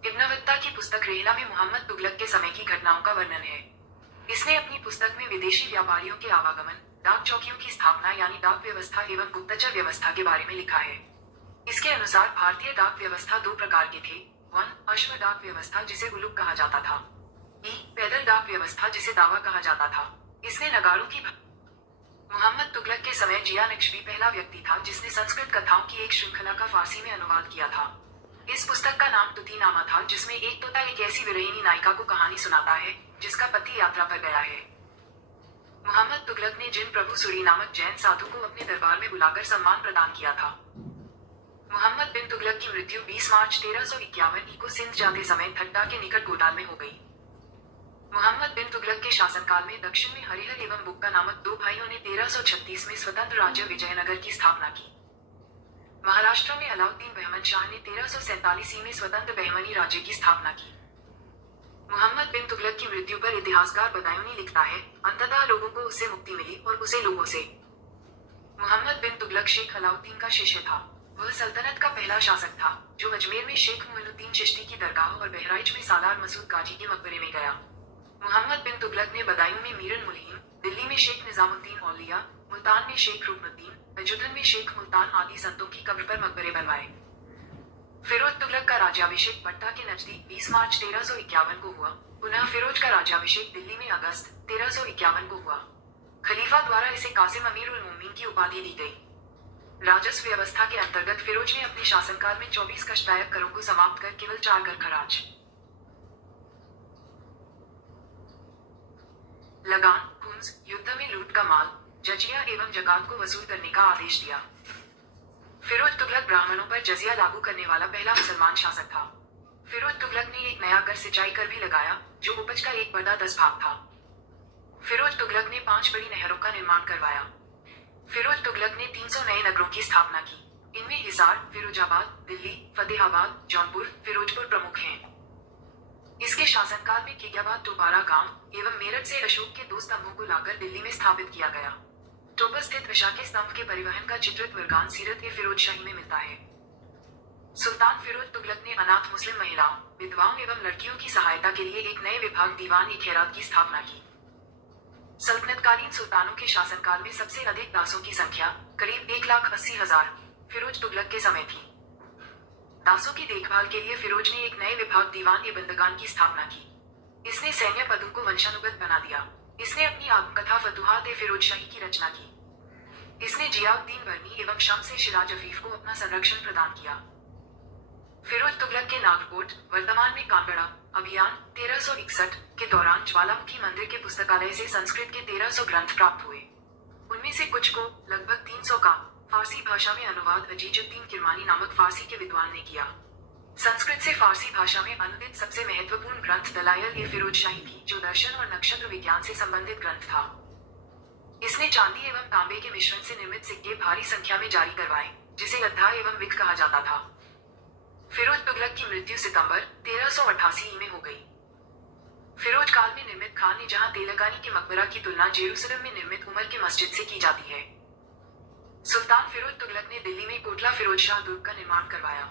इब्न बत्ता की पुस्तक रेहला में मोहम्मद तुगलक के समय की घटनाओं का वर्णन है। इसने अपनी पुस्तक में विदेशी व्यापारियों के आवागमन, डाक चौकियों की स्थापना यानी डाक व्यवस्था एवं गुप्तचर व्यवस्था के बारे में लिखा है। इसके अनुसार भारतीय डाक व्यवस्था दो प्रकार की थी। 1. अश्व डाक व्यवस्था जिसे उलुक कहा जाता था। पैदल डाक व्यवस्था जिसे दावा कहा जाता था। इसने नगाड़ों की मोहम्मद तुगलक के समय जिया नक्शबी पहला व्यक्ति था जिसने संस्कृत कथाओं की एक श्रृंखला का फारसी में अनुवाद किया था। इस पुस्तक का नाम तुतीनामा था जिसमें एक तोता एक ऐसी विरहिणी नायिका को कहानी सुनाता है जिसका पति यात्रा पर गया है। मोहम्मद तुगलक ने जिन प्रभु सूरी नामक जैन साधु को अपने दरबार में बुलाकर सम्मान प्रदान किया था। मोहम्मद बिन तुगलक की मृत्यु 20 मार्च 1351 को सिंध जाते समय थड्डा के निकट गोटाल में हो गई। मोहम्मद बिन तुगलक के शासनकाल में दक्षिण में हरिहर एवं बुक्का नामक दो भाइयों ने 1336 में स्वतंत्र राज्य विजयनगर की स्थापना की। महाराष्ट्र में अलाउद्दीन बहमन शाह ने 1347 में स्वतंत्र बहमनी राज्य की स्थापना की। मोहम्मद बिन तुगलक की मृत्यु पर इतिहासकार बदायूनी लिखता है, अंततः लोगों को उससे मुक्ति मिली और उसे लोगों से। मोहम्मद बिन तुगलक शेख अलाउद्दीन का शिष्य था। वह सल्तनत का पहला शासक था जो अजमेर में शेख मुइनुद्दीन चिश्ती की दरगाह और बहराइच में सालार मसूद काजी के मकबरे में गया। मोहम्मद बिन तुगलक ने बदायूं में मीरन मुल्हीम, दिल्ली में शेख निजामुद्दीन औलिया, मुल्तान में शेख रुकनुद्दीन, अजुदन में शेख मुल्तान आदि संतों की कब्र पर मकबरे बनवाए। फिरोज तुगलक का राज्याभिषेक पट्टा के नजदीक 20 मार्च 1351 को हुआ। पुनः फिरोज का राज्याभिषेक दिल्ली में अगस्त 1351 को हुआ। खलीफा द्वारा इसे कासिम अमीर उल मोमिन की उपाधि दी गई। राजस्व व्यवस्था के अंतर्गत फिरोज ने अपने शासनकाल में 24 कष्टदायक करों को समाप्त कर केवल 4 कर खराज, लगान, खुम्स, युद्ध में लूट का माल, जजिया एवं जकात को वसूल करने का आदेश दिया। फिरोज तुगलक ब्राह्मणों पर जजिया लागू करने वाला पहला मुसलमान शासक था। फिरोज तुगलक ने एक नया कर सिंचाई कर भी लगाया जो उपज का 1/10 भाग था। फिरोज तुगलक ने 5 बड़ी नहरों का निर्माण करवाया। फिरोज तुगलक ने 300 नए नगरों की स्थापना की। इनमें हिसार, फिरोजाबाद, दिल्ली, फतेहाबाद, जौनपुर, फिरोजपुर प्रमुख हैं। इसके शासनकाल में खिग्याबाद टोपारा गांव एवं मेरठ से अशोक के 2 स्तंभों को लाकर दिल्ली में स्थापित किया गया। टोपर स्थित विशा के स्तंभ के परिवहन का चित्रित वर्गान सीरत ए फिरोज शाही में मिलता है। सुल्तान फिरोज तुगलक ने अनाथ मुस्लिम महिलाओं, विधवाओं एवं लड़कियों की सहायता के लिए एक नए विभाग दीवान ए खैरात की स्थापना की। सल्तनतकालीन सुल्तानों के शासनकाल में सबसे अधिक दासों की संख्या करीब 1,80,000 फिरोज तुगलक के समय थी। दासों की देखभाल के लिए फिरोज ने एक नए विभाग दीवान ए बंदगान की स्थापना की। इसने सैन्य पदों को वंशानुगत बना दिया। इसने अपनी आत्मकथा फतुहात ए फिरोज शाही की रचना की। इसने जियाउद्दीन बर्नी एवं शम्स ए शिराज अफीफ को अपना संरक्षण प्रदान किया। फिरोज तुगलक के नागरकोट, वर्तमान में कांगड़ा, अभियान 1361 के दौरान ज्वालामुखी मंदिर के पुस्तकालय से संस्कृत के 1300 ग्रंथ प्राप्त हुए। उनमें से कुछ को, लगभग 300 का, फारसी भाषा में अनुवाद अजीजुद्दीन किरमानी नामक फारसी के विद्वान ने किया। संस्कृत से फारसी भाषा में अनुदित सबसे महत्वपूर्ण ग्रंथ दलाइल ए फिरोज शाही थी जो दर्शन और नक्षत्र विज्ञान से संबंधित ग्रंथ था। इसने चांदी एवं तांबे के मिश्रण से निर्मित सिक्के भारी संख्या में जारी करवाए जिसे अद्धा एवं विक कहा जाता था। फिरोज तुगलक की मृत्यु सितंबर 1388 में हो गई। फिरोज काल में निर्मित खान ने जहां तेलकानी के मकबरा की तुलना जेरूसलम में निर्मित उमर की मस्जिद से की जाती है। सुल्तान फिरोज तुगलक ने दिल्ली में कोटला फिरोज शाह दुर्ग का निर्माण करवाया।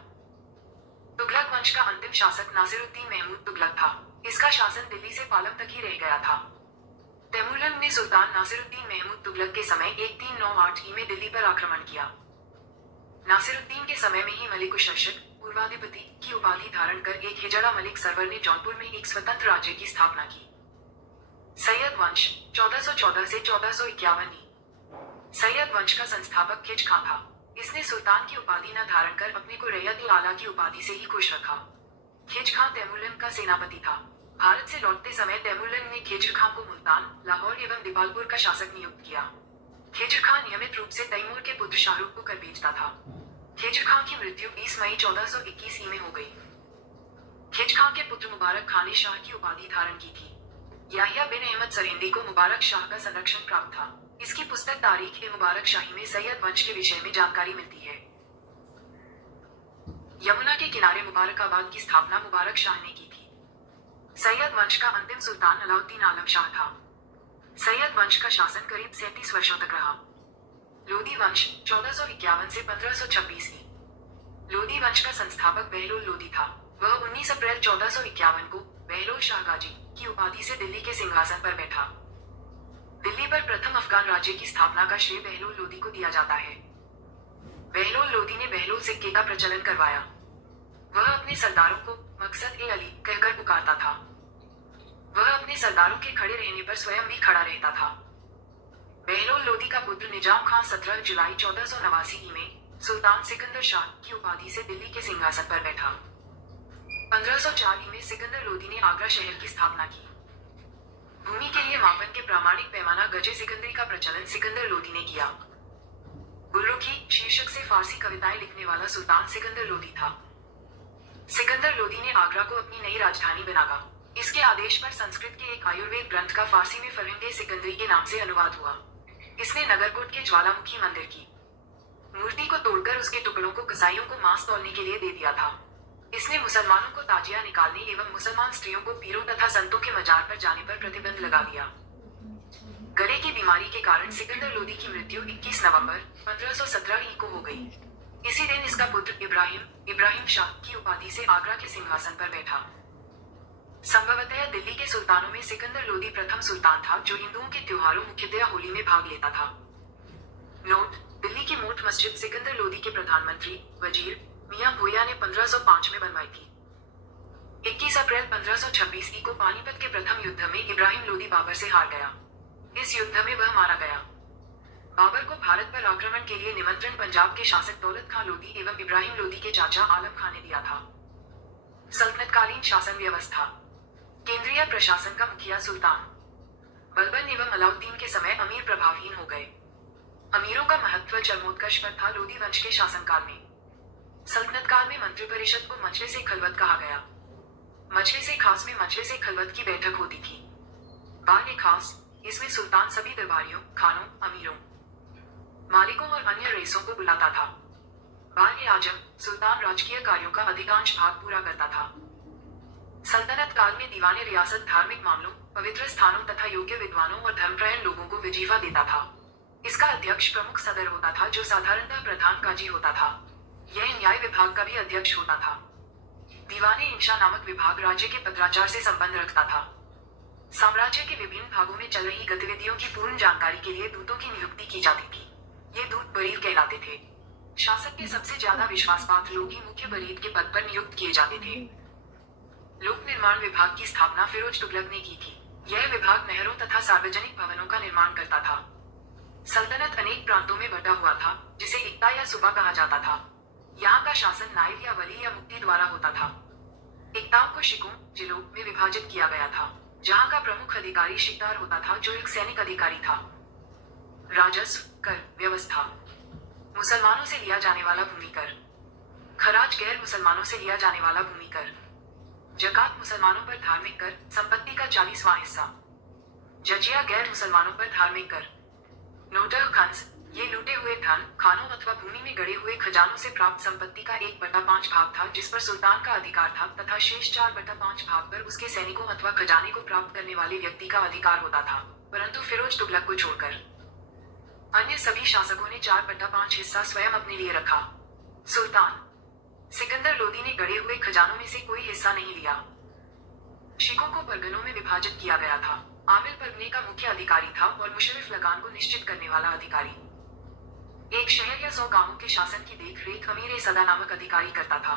तुगलक वंश का अंतिम शासक नासिरुद्दीन महमूद तुगलक था। इसका शासन दिल्ली से पालम तक ही रह गया था। तैमूरलंग ने सुल्तान नासिरुद्दीन महमूद तुगलक के समय 1398 में दिल्ली पर आक्रमण किया। नासिरुद्दीन के समय में ही मलिकुशर्षक, पूर्वाधिपति की उपाधि धारण कर एक हिजड़ा मलिक सरवर ने जौनपुर में एक स्वतंत्र राज्य की स्थापना की। सैयद वंश 1414 से 1451। सैयद वंश का संस्थापक खिज खां था। इसने सुल्तान की उपाधि न धारण कर अपने को रैयत आला की उपाधि से ही खुश रखा। खिज खां तैमूरलंग का सेनापति था। भारत से लौटते समय तैमूरलंग ने खिज्र खां को मुल्तान, लाहौर एवं दीपालपुर का शासक नियुक्त किया। खिज्र खां नियमित रूप से तैमूर के पुत्र शाहरुख को कर बेचता था। खिज्र खां की मृत्यु 20 मई 1421 में हो गई। खिज खां के पुत्र मुबारक खां ने शाह की उपाधि धारण की थी। याहिया बिन अहमद सरहिंदी को मुबारक शाह का संरक्षण प्राप्त था। इसकी पुस्तक तारीख ए मुबारक शाही में सैयद वंश के विषय में जानकारी मिलती है। यमुना के किनारे मुबारकाबाद की स्थापना मुबारक शाह ने की थी। सैयद वंश का अंतिम सुल्तान अलाउद्दीन आलम शाह था। सैयद वंश का शासन करीब 37 वर्षों तक रहा। लोधी वंश 1451 से 1526 की। लोधी वंश का संस्थापक बहलोल लोधी था। वह 19 अप्रैल 1451 को बहलोल शाह गाजी की उपाधि से दिल्ली के सिंहासन पर बैठा। दिल्ली पर प्रथम अफगान राज्य की स्थापना का श्रेय बहलोल लोधी को दिया जाता है। बहलोल लोधी ने बहलोल सिक्के का प्रचलन करवाया। वह अपने सरदारों को मकसद ए अली कहकर पुकारता था। वह अपने सरदारों के खड़े रहने पर स्वयं भी खड़ा रहता था। बहलोल लोधी का पुत्र निजाम खान 17 जुलाई 1489 में सुल्तान सिकंदर शाह की उपाधि से दिल्ली के सिंहासन पर बैठा। 1504 में सिकंदर लोधी ने आगरा शहर की स्थापना की। भूमि के लिए मापन के प्रामाणिक पैमाना गजे सिकंदरी का प्रचलन सिकंदर लोधी ने किया। गुलरुखी शीर्षक से फारसी कविताएं लिखने वाला सुल्तान सिकंदर लोधी था। सिकंदर लोधी ने आगरा को अपनी नई राजधानी बनाया। इसके आदेश पर संस्कृत के एक आयुर्वेद ग्रंथ का फारसी में फरहंगे सिकंदरी के नाम से अनुवाद हुआ। इसने नगरकोट के ज्वालामुखी मंदिर की मूर्ति को तोड़कर उसके टुकड़ों को कसाईयों को मांस तौलने के लिए दे दिया था। इसने मुसलमानों को ताजिया निकालने एवं मुसलमान स्त्रियों को पीरों तथा संतों के मजार पर जाने पर प्रतिबंध लगा दिया। गले की बीमारी के कारण सिकंदर लोधी की मृत्यु 21 नवंबर 1517 को हो गई। इसी दिन इसका पुत्र इब्राहिम शाह की उपाधि से आगरा के सिंहासन पर बैठा। संभवतः दिल्ली के सुल्तानों में सिकंदर लोधी प्रथम सुल्तान था जो हिंदुओं के त्योहारों मुख्यतया होली में भाग लेता था। नोट: दिल्ली की मोट मस्जिद सिकंदर लोधी के प्रधानमंत्री वजीर मियां भोया ने 1505 में बनवाई थी। 21 अप्रैल 1526 को पानीपत के प्रथम युद्ध में इब्राहिम लोधी बाबर से हार गया। इस युद्ध में वह मारा गया। बाबर को भारत पर आक्रमण के लिए निमंत्रण पंजाब के शासक दौलत खां लोधी एवं इब्राहिम लोधी के चाचा आलम खां ने दिया था। सल्तनतकालीन शासन व्यवस्था। केंद्रीय प्रशासन का मुखिया सुल्तान। बलबन एवं अलाउद्दीन के समय अमीर प्रभावहीन हो गए। अमीरों का महत्व चरमोत्कर्ष पर था लोधी वंश के शासनकाल में। सल्तनत काल में मंत्रिपरिषद को मजलिस ए खलवत कहा गया। मजलिस ए खास में मजलिस ए खलवत की बैठक होती थी। बाल ए खास, इसमें सुल्तान सभी दरबारियों, खानों, अमीरों, मालिकों और अन्य रईसों को बुलाता था। बाल ए आजम, सुल्तान राजकीय कार्यों का अधिकांश भाग पूरा करता था। सल्तनत काल में दीवाने रियासत धार्मिक मामलों, पवित्र स्थानों तथा योग्य विद्वानों और धर्मप्रायण लोगों को वजीफा देता था। इसका अध्यक्ष प्रमुख सदर होता था जो साधारणतः प्रधान काजी होता था। यह न्याय विभाग का भी अध्यक्ष होता था। दीवाने इंशा नामक विभाग राज्य के पत्राचार से संबंध रखता था। साम्राज्य के विभिन्न भागों में चल रही गतिविधियों की पूर्ण जानकारी के लिए दूतों की नियुक्ति की जाती थी। ये दूत बरीद कहलाते थे। शासक के सबसे ज्यादा विश्वासपात्र लोग ही मुख्य बरीद के पद पर नियुक्त किए जाते थे। लोक निर्माण विभाग की स्थापना फिरोज तुगलक ने की थी। यह विभाग नहरों तथा सार्वजनिक भवनों का निर्माण करता था। सल्तनत अनेक प्रांतों में बटा हुआ था जिसे इक्ता या सूबा कहा जाता था। यहाँ का शासन नायब या वली या मुफ्ती द्वारा होता था। इक्ताओं को शिकों, जिलों में विभाजित किया गया था, जहाँ का प्रमुख अधिकारी शिकदार होता था जो एक सैनिक अधिकारी था। राजस्व कर व्यवस्था। मुसलमानों से लिया जाने वाला भूमि कर। खराज गैर मुसलमानों से लिया जाने वाला भूमि कर। जकात मुसलमानों पर धार्मिक कर, संपत्ति का 40वां हिस्सा। जजिया गैर मुसलमानों पर धार्मिक कर। नोटल खंस, ये लूटे हुए धन, खानों अथवा भूमि में गड़े हुए खजानों से प्राप्त संपत्ति का 1/5 भाग था जिस पर सुल्तान का अधिकार था तथा शेष 4/5 भाग पर उसके सैनिकों अथवा खजाने को प्राप्त करने वाले व्यक्ति का अधिकार होता था, परंतु फिरोज तुगलक को छोड़कर अन्य सभी शासकों ने 4/5 हिस्सा स्वयं अपने लिए रखा। सुल्तान सिकंदर लोधी ने गड़े हुए खजानों में से कोई हिस्सा नहीं लिया। शिकों को परगनों में विभाजित किया गया था। आमिर परगने का मुख्य अधिकारी था और मुशर्रिफ लगान को निश्चित करने वाला अधिकारी। एक शहर या 100 गांवों के शासन की देखरेख अमीर ए सदा नामक अधिकारी करता था।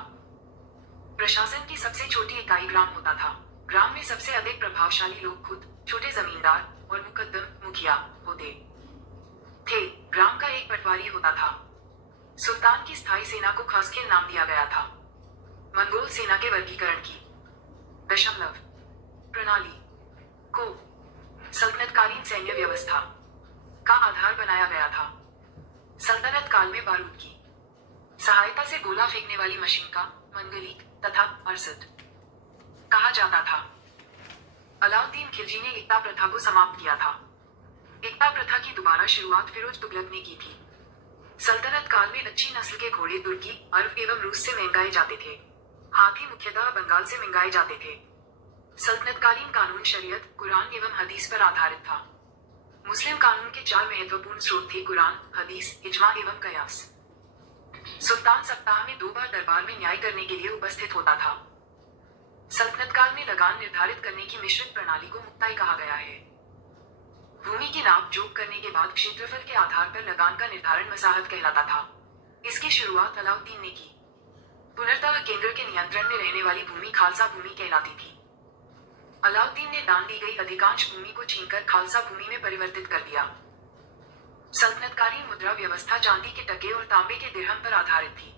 प्रशासन की सबसे छोटी इकाई ग्राम होता था। ग्राम में सबसे अधिक प्रभावशाली लोग खुद, छोटे जमींदार और मुकद्दम मुखिया होते थे। ग्राम का एक पटवारी होता था। सुल्तान की स्थायी सेना को खासखेल नाम दिया गया था। मंगोल सेना के वर्गीकरण की दशमलव प्रणाली को सल्तनतकालीन सैन्य व्यवस्था का आधार बनाया गया था। सल्तनत काल में बारूद की सहायता से गोला फेंकने वाली मशीन का मंगलीक तथा अरसद कहा जाता था। अलाउद्दीन खिलजी ने इक्ता प्रथा को समाप्त किया था। इक्ता प्रथा की दोबारा शुरुआत फिरोज तुगलक ने की थी। सल्तनत काल में अच्छी नस्ल के घोड़े तुर्की, अरब एवं रूस से मंगाए जाते थे। हाथी मुख्यतः बंगाल से मंगाए जाते थे। सल्तनतकालीन कानून शरीयत, कुरान एवं हदीस पर आधारित था। मुस्लिम कानून के 4 महत्वपूर्ण स्रोत थे कुरान, हदीस, इजमा एवं कयास। सुल्तान सप्ताह में 2 बार दरबार में न्याय करने के लिए उपस्थित होता था। सल्तनत काल में लगान निर्धारित करने की मिश्रित प्रणाली को मुक्ताई कहा गया है। भूमि की नाप जोख करने के बाद क्षेत्रफल के आधार पर लगान का निर्धारण मसाहत कहलाता था। इसकी शुरुआत अलाउद्दीन ने की। पुनर्तः केंद्र के नियंत्रण में रहने वाली भूमि खालसा भूमि कहलाती थी। अलाउद्दीन ने दान दी गई अधिकांश भूमि को छीनकर खालसा भूमि में परिवर्तित कर दिया। सल्तनतकालीन मुद्रा व्यवस्था चांदी के टके और तांबे के दिरहम पर आधारित थी।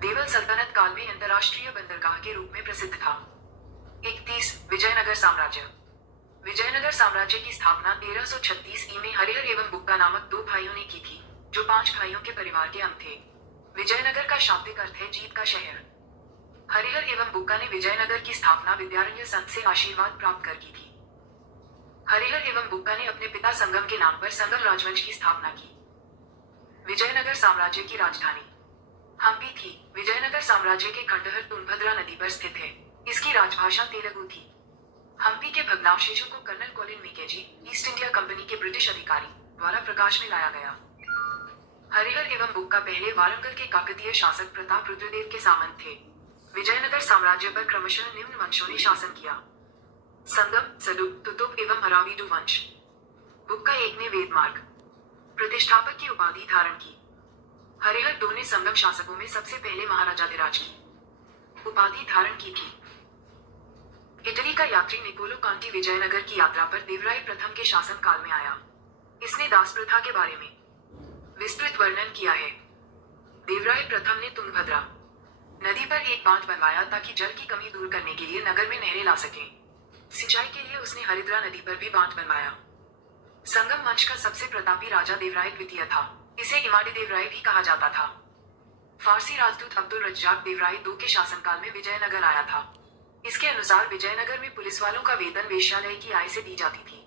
देवल सल्तनत काल में अंतर्राष्ट्रीय बंदरगाह के रूप में प्रसिद्ध था। 31 विजयनगर साम्राज्य। विजयनगर साम्राज्य की स्थापना 1336 ई में हरिहर एवं बुक्का नामक 2 भाइयों ने की थी, जो 5 भाइयों के परिवार के अंग थे। विजयनगर का शाब्दिक अर्थ है जीत का शहर। हरिहर एवं बुक्का ने विजयनगर की स्थापना विद्यारण्य संत से आशीर्वाद प्राप्त कर की थी। हरिहर एवं बुक्का ने अपने पिता संगम के नाम पर संगम राजवंश की स्थापना की। विजयनगर साम्राज्य की राजधानी हम्पी थी। विजयनगर साम्राज्य के खंडहर तुंगभद्रा नदी पर स्थित है। इसकी राजभाषा तेलुगु थी। हम्पी के भग्नावशेषों को colonel Colin Mackenzie, East India Company के ब्रिटिश अधिकारी, द्वारा प्रकाश में लाया गया। हरिहर एवं बुक्का पहले वारंगल के काकतीय शासक प्रताप रुद्रदेव के सामंत थे। विजयनगर साम्राज्य पर क्रमशः निम्न वंशों ने शासन किया: संगम, सदुप, तुतुप एवं अराविडु वंश। बुक्का एक ने वेदमार्ग प्रतिष्ठापक की उपाधि धारण की। हरिहर 2 ने संगम शासकों में सबसे पहले महाराजाधिराज की उपाधि धारण की थी। इटली का यात्री निकोलो कांटी विजयनगर की यात्रा पर देवराय प्रथम के शासन काल में आया। इसने दास प्रथा के बारे में विस्तृत वर्णन किया है। देवराय प्रथम ने तुंगभद्रा नदी पर एक बांध बनवाया ताकि जल की कमी दूर करने के लिए नगर में नहरें ला सकें। सिंचाई के लिए उसने हरिद्रा नदी पर भी बांध बनवाया। संगम वंश का सबसे प्रतापी राजा देवराय द्वितीय था। इसे इमाड़ी देवराय भी कहा जाता था। फारसी राजदूत अब्दुल रज्जाक देवराय 2 के शासनकाल में विजयनगर आया था। इसके अनुसार विजयनगर में पुलिस वालों का वेतन वेश्यालय की आय से दी जाती थी।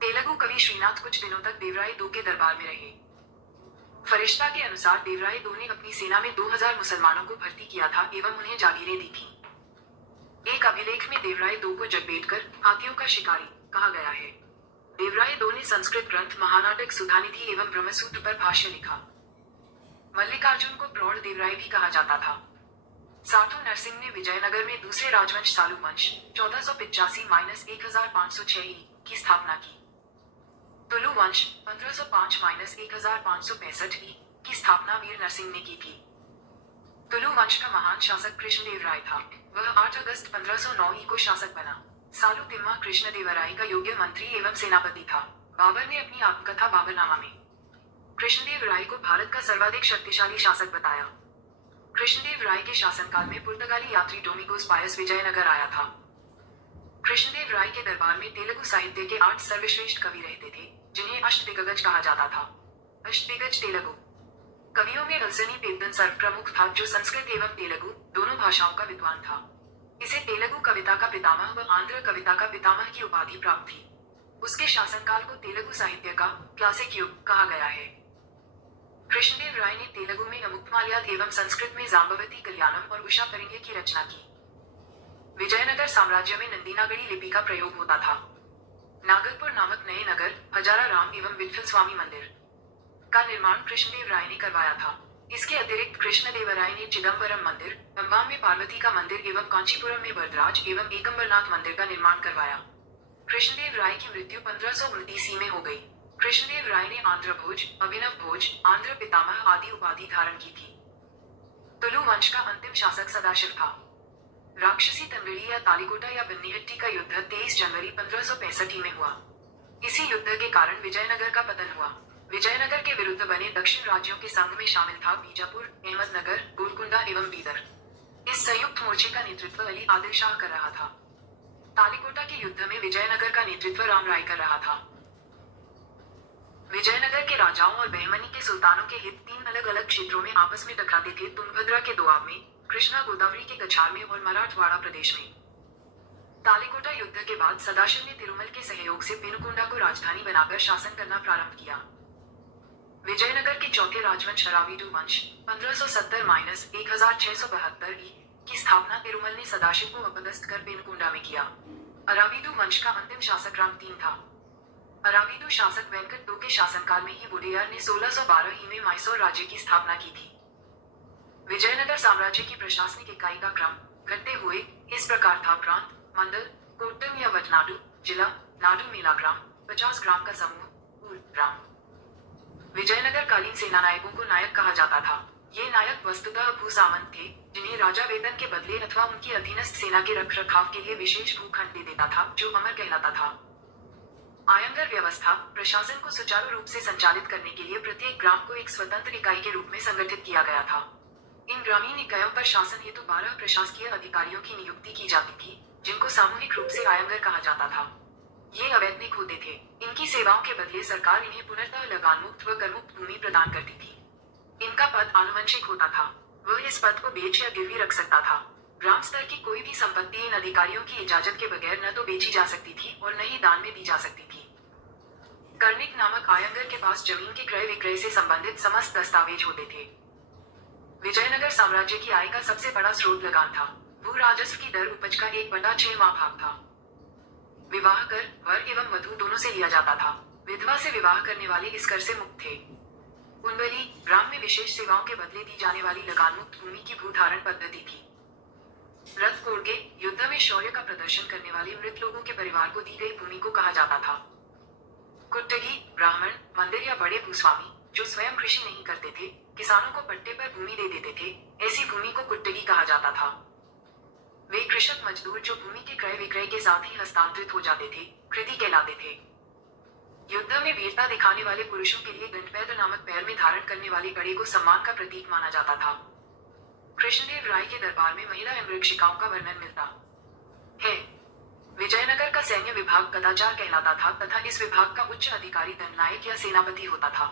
तेलुगु कवि श्रीनाथ कुछ दिनों तक देवराय 2 के दरबार में रहे। फरिश्ता के अनुसार देवराय 2 ने अपनी सेना में 2000 मुसलमानों को भर्ती किया था एवं उन्हें जागीरें दी थी। एक अभिलेख में देवराय 2 को जगबेटकर, हाथियों का शिकारी, कहा गया है। देवराय 2 ने संस्कृत ग्रंथ महानाटक सुधानिधि एवं ब्रह्मसूत्र पर भाष्य लिखा। मल्लिकार्जुन को प्रौढ़ देवराय भी कहा जाता था। साधु नरसिंह ने विजयनगर में दूसरे राजवंश सालू वंश 1485-1506 की स्थापना की। तुलु वंश 1505-1565 की स्थापना वीर नरसिंह ने की थी। तुलु वंश का महान शासक कृष्णदेव राय था। वह 8 अगस्त 1509 को शासक बना। सालू तिम्मा कृष्णदेवराय का योग्य मंत्री एवं सेनापति था। बाबर ने अपनी आत्मकथा बाबरनामा में कृष्णदेव राय को भारत का सर्वाधिक शक्तिशाली शासक बताया। कृष्णदेव राय के शासनकाल में पुर्तगाली यात्री डोमिगोस पायस विजयनगर आया था। कृष्णदेव राय के दरबार में तेलुगु साहित्य के 8 सर्वश्रेष्ठ कवि रहते थे, जिन्हें अष्टदिग्गज कहा जाता था। अष्टदिग्गज तेलुगु कवियों में अल्सनी पेद्दन सर्वप्रमुख था, जो संस्कृत एवं तेलुगु दोनों भाषाओं का विद्वान था। इसे तेलुगु कविता का पितामह व आंध्र कविता का पितामह की उपाधि प्राप्त थी। उसके शासनकाल को तेलुगु साहित्य का क्लासिक युग कहा गया है। कृष्णदेव राय ने तेलुगु में अमुक्तमाल्याद एवं संस्कृत में जाम्बवती कल्याणम और उषा परिण्य की रचना की। विजयनगर साम्राज्य में नंदीनागरी लिपि का प्रयोग होता था। नागलपुर नामक नए नगर, हजारा राम एवं विठल स्वामी मंदिर का निर्माण कृष्णदेव राय ने करवाया था। इसके अतिरिक्त कृष्णदेवराय ने चिदम्बरम मंदिर, अंबाम में पार्वती का मंदिर एवं कांचीपुरम में वरदराज एवं एकम्बरनाथ मंदिर का निर्माण करवाया। कृष्णदेव राय की मृत्यु 1529 में हो गई। कृष्णदेव राय ने आंध्र भोज, अभिनव भोज, आंध्र पितामह आदि उपाधि धारण की थी। तुलु वंश का अंतिम शासक सदाशिव था। राक्षसी तंगड़ी या तालिकोटा या बन्नीहट्टी का युद्ध 23 जनवरी 1565 में हुआ। इसी युद्ध के कारण विजयनगर का पतन हुआ। विजयनगर के विरुद्ध बने दक्षिण राज्यों के संघ में शामिल था बीजापुर, अहमदनगर, गोलकुंडा एवं बीदर। इस संयुक्त मोर्चे का नेतृत्व अली आदिल शाह कर रहा था। तालिकोटा के युद्ध में विजयनगर का नेतृत्व राम राय कर रहा था। विजयनगर के राजाओं और बहमनी के सुल्तानों के हित 3 अलग अलग क्षेत्रों में आपस में टकराते थे: तुंगभद्रा के दोआब में, कृष्णा गोदावरी के कछार में और मराठवाड़ा प्रदेश में। तालिकोटा युद्ध के बाद सदाशिव ने तिरुमल के सहयोग से पेनुकोंडा को राजधानी बनाकर शासन करना प्रारंभ किया। विजयनगर के चौथे राजवंश अराविडु वंश 1570-1672 की स्थापना तिरुमल ने सदाशिव को अपदस्थ कर पेनुकोंडा में किया। अराविडु वंश का अंतिम शासक राम III था। अराविदु शासक वेंकट दो के शासनकाल में ही वोडेयर ने 1612 ही में मैसूर राज्य की स्थापना की थी। विजयनगर साम्राज्य की प्रशासनिक इकाई का क्रम घटते हुए इस प्रकार था: प्रांत, मंडल, कोट्टम या वटनाडु, जिला, नाडु मेला ग्राम, 50 ग्राम का समूह, ग्राम। विजयनगर कालीन सेनानायकों को नायक कहा जाता था। ये नायक वस्तुतः भूसामंत थे, जिन्हें राजा वेतन के बदले अथवा उनकी अधीनस्थ सेना के रख रखाव के लिए विशेष भूखंड दे देता था, जो अमर कहलाता था। आयंगर व्यवस्था प्रशासन को सुचारू रूप से संचालित करने के लिए प्रत्येक ग्राम को एक स्वतंत्र इकाई के रूप में संगठित किया गया था। इन ग्रामीण इकाइयों पर शासन हेतु 12 प्रशासकीय अधिकारियों की नियुक्ति की जाती थी, जिनको सामूहिक रूप से आयंगर कहा जाता था। ये अवैतनिक होते थे। इनकी सेवाओं के बदले सरकार इन्हें पुनर्तः लगानमुक्त व करमुक्त भूमि प्रदान करती थी। इनका पद आनुवंशिक होता था। वह इस पद को बेच या गिरवी रख सकता था। ग्राम स्तर की कोई भी संपत्ति इन अधिकारियों की इजाजत के बगैर न तो बेची जा सकती थी और न ही दान में दी जा सकती थी। कर्णिक नामक आयंगर के पास जमीन के क्रय विक्रय से संबंधित समस्त दस्तावेज होते थे। विजयनगर साम्राज्य की आय का सबसे बड़ा स्रोत लगान था। भू राजस्व की दर उपज का 1/6वां भाग था। विवाह कर वर एवं वधू दोनों से लिया जाता था। विधवा से विवाह करने वाले इस कर से मुक्त थे। कुंडली ग्राम में विशेष सेवाओं के बदले दी जाने वाली लगानमुक्त भूमि की भूधारण पद्धति थी। रथ कोड़गे युद्ध में शौर्य का प्रदर्शन करने वाले मृत लोगों के परिवार को दी गई भूमि को कहा जाता था। कुट्टगी ब्राह्मण, मंदिर या बड़े भूस्वामी जो स्वयं कृषि नहीं करते थे, किसानों को पट्टे पर भूमि दे देते थे, ऐसी भूमि को कुट्टगी कहा जाता था। वे कृषक मजदूर जो भूमि के क्रय विक्रय के साथ ही हस्तांतरित हो जाते थे, कृति कहलाते थे। युद्ध में वीरता दिखाने वाले पुरुषों के लिए गंडपैर नामक पैर में धारण करने वाली कड़े को सम्मान का प्रतीक माना जाता था। कृष्णदेव राय के दरबार में महिला अमृक्षिकाओं का वर्णन मिलता है। विजयनगर का सैन्य विभाग कदाचार कहलाता था तथा इस विभाग का उच्च अधिकारी दंडनायक या सेनापति होता था।